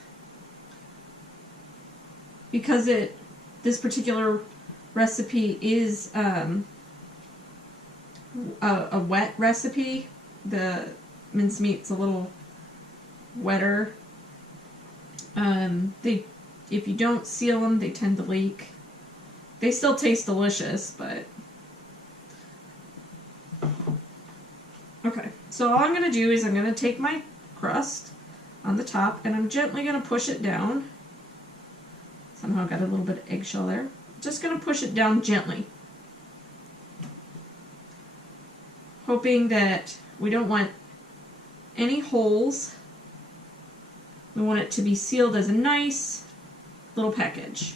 Because this particular recipe is a wet recipe, the mincemeat's a little wetter. If you don't seal them, they tend to leak. They still taste delicious, but... Okay, so all I'm going to do is I'm going to take my crust on the top and I'm gently going to push it down. Somehow I got a little bit of eggshell there. Just going to push it down gently. Hoping that we don't want any holes. We want it to be sealed as a nice little package.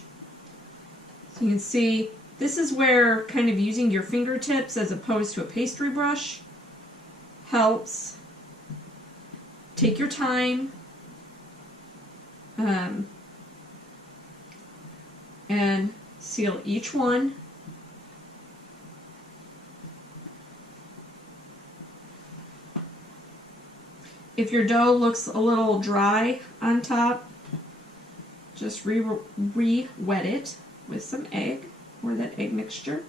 So you can see this is where kind of using your fingertips as opposed to a pastry brush helps. Take your time and seal each one. If your dough looks a little dry on top, just re-wet it with some egg or that egg mixture.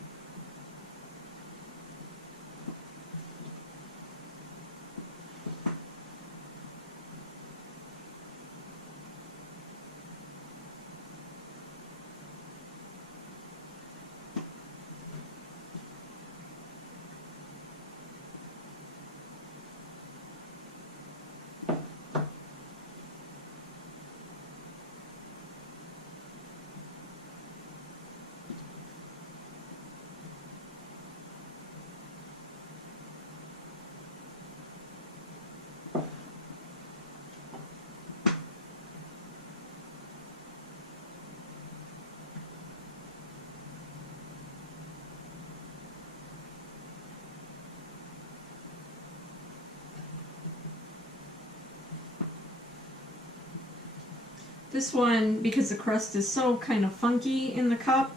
This one, because the crust is so kind of funky in the cup,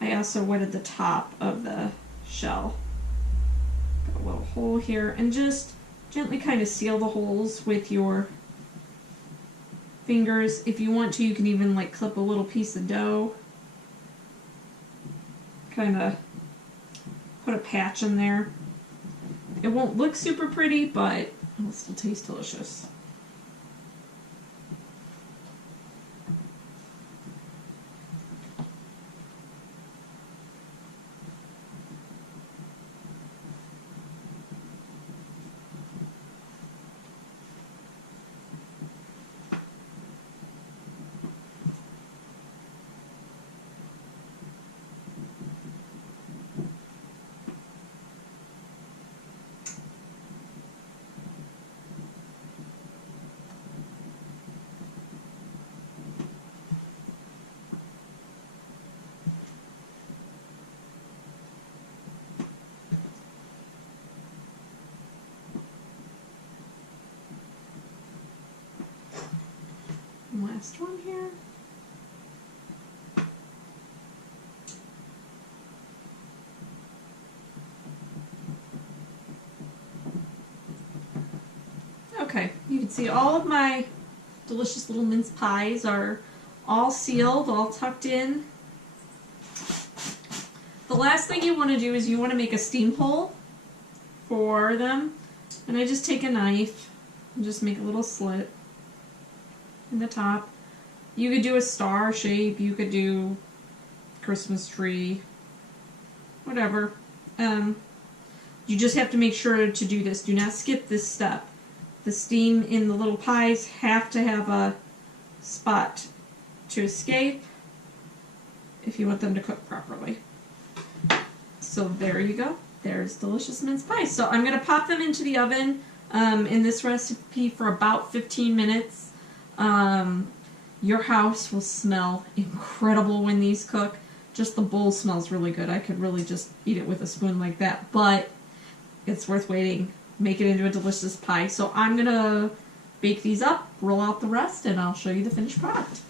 I also wetted the top of the shell. Got a little hole here, and just gently kind of seal the holes with your fingers. If you want to, you can even like clip a little piece of dough. Kind of put a patch in there. It won't look super pretty, but it'll still taste delicious. Last one here. Okay, you can see all of my delicious little mince pies are all sealed, all tucked in. The last thing you want to do is you want to make a steam hole for them. And I just take a knife and just make a little slit in the top. You could do a star shape, you could do Christmas tree, whatever. You just have to make sure to do this. Do not skip this step. The steam in the little pies have to have a spot to escape if you want them to cook properly. So there you go. There's delicious mince pies. So I'm going to pop them into the oven in this recipe for about 15 minutes. Your house will smell incredible when these cook. Just the bowl smells really good. I could really just eat it with a spoon like that, but it's worth waiting. Make it into a delicious pie. So I'm going to bake these up, roll out the rest, and I'll show you the finished product.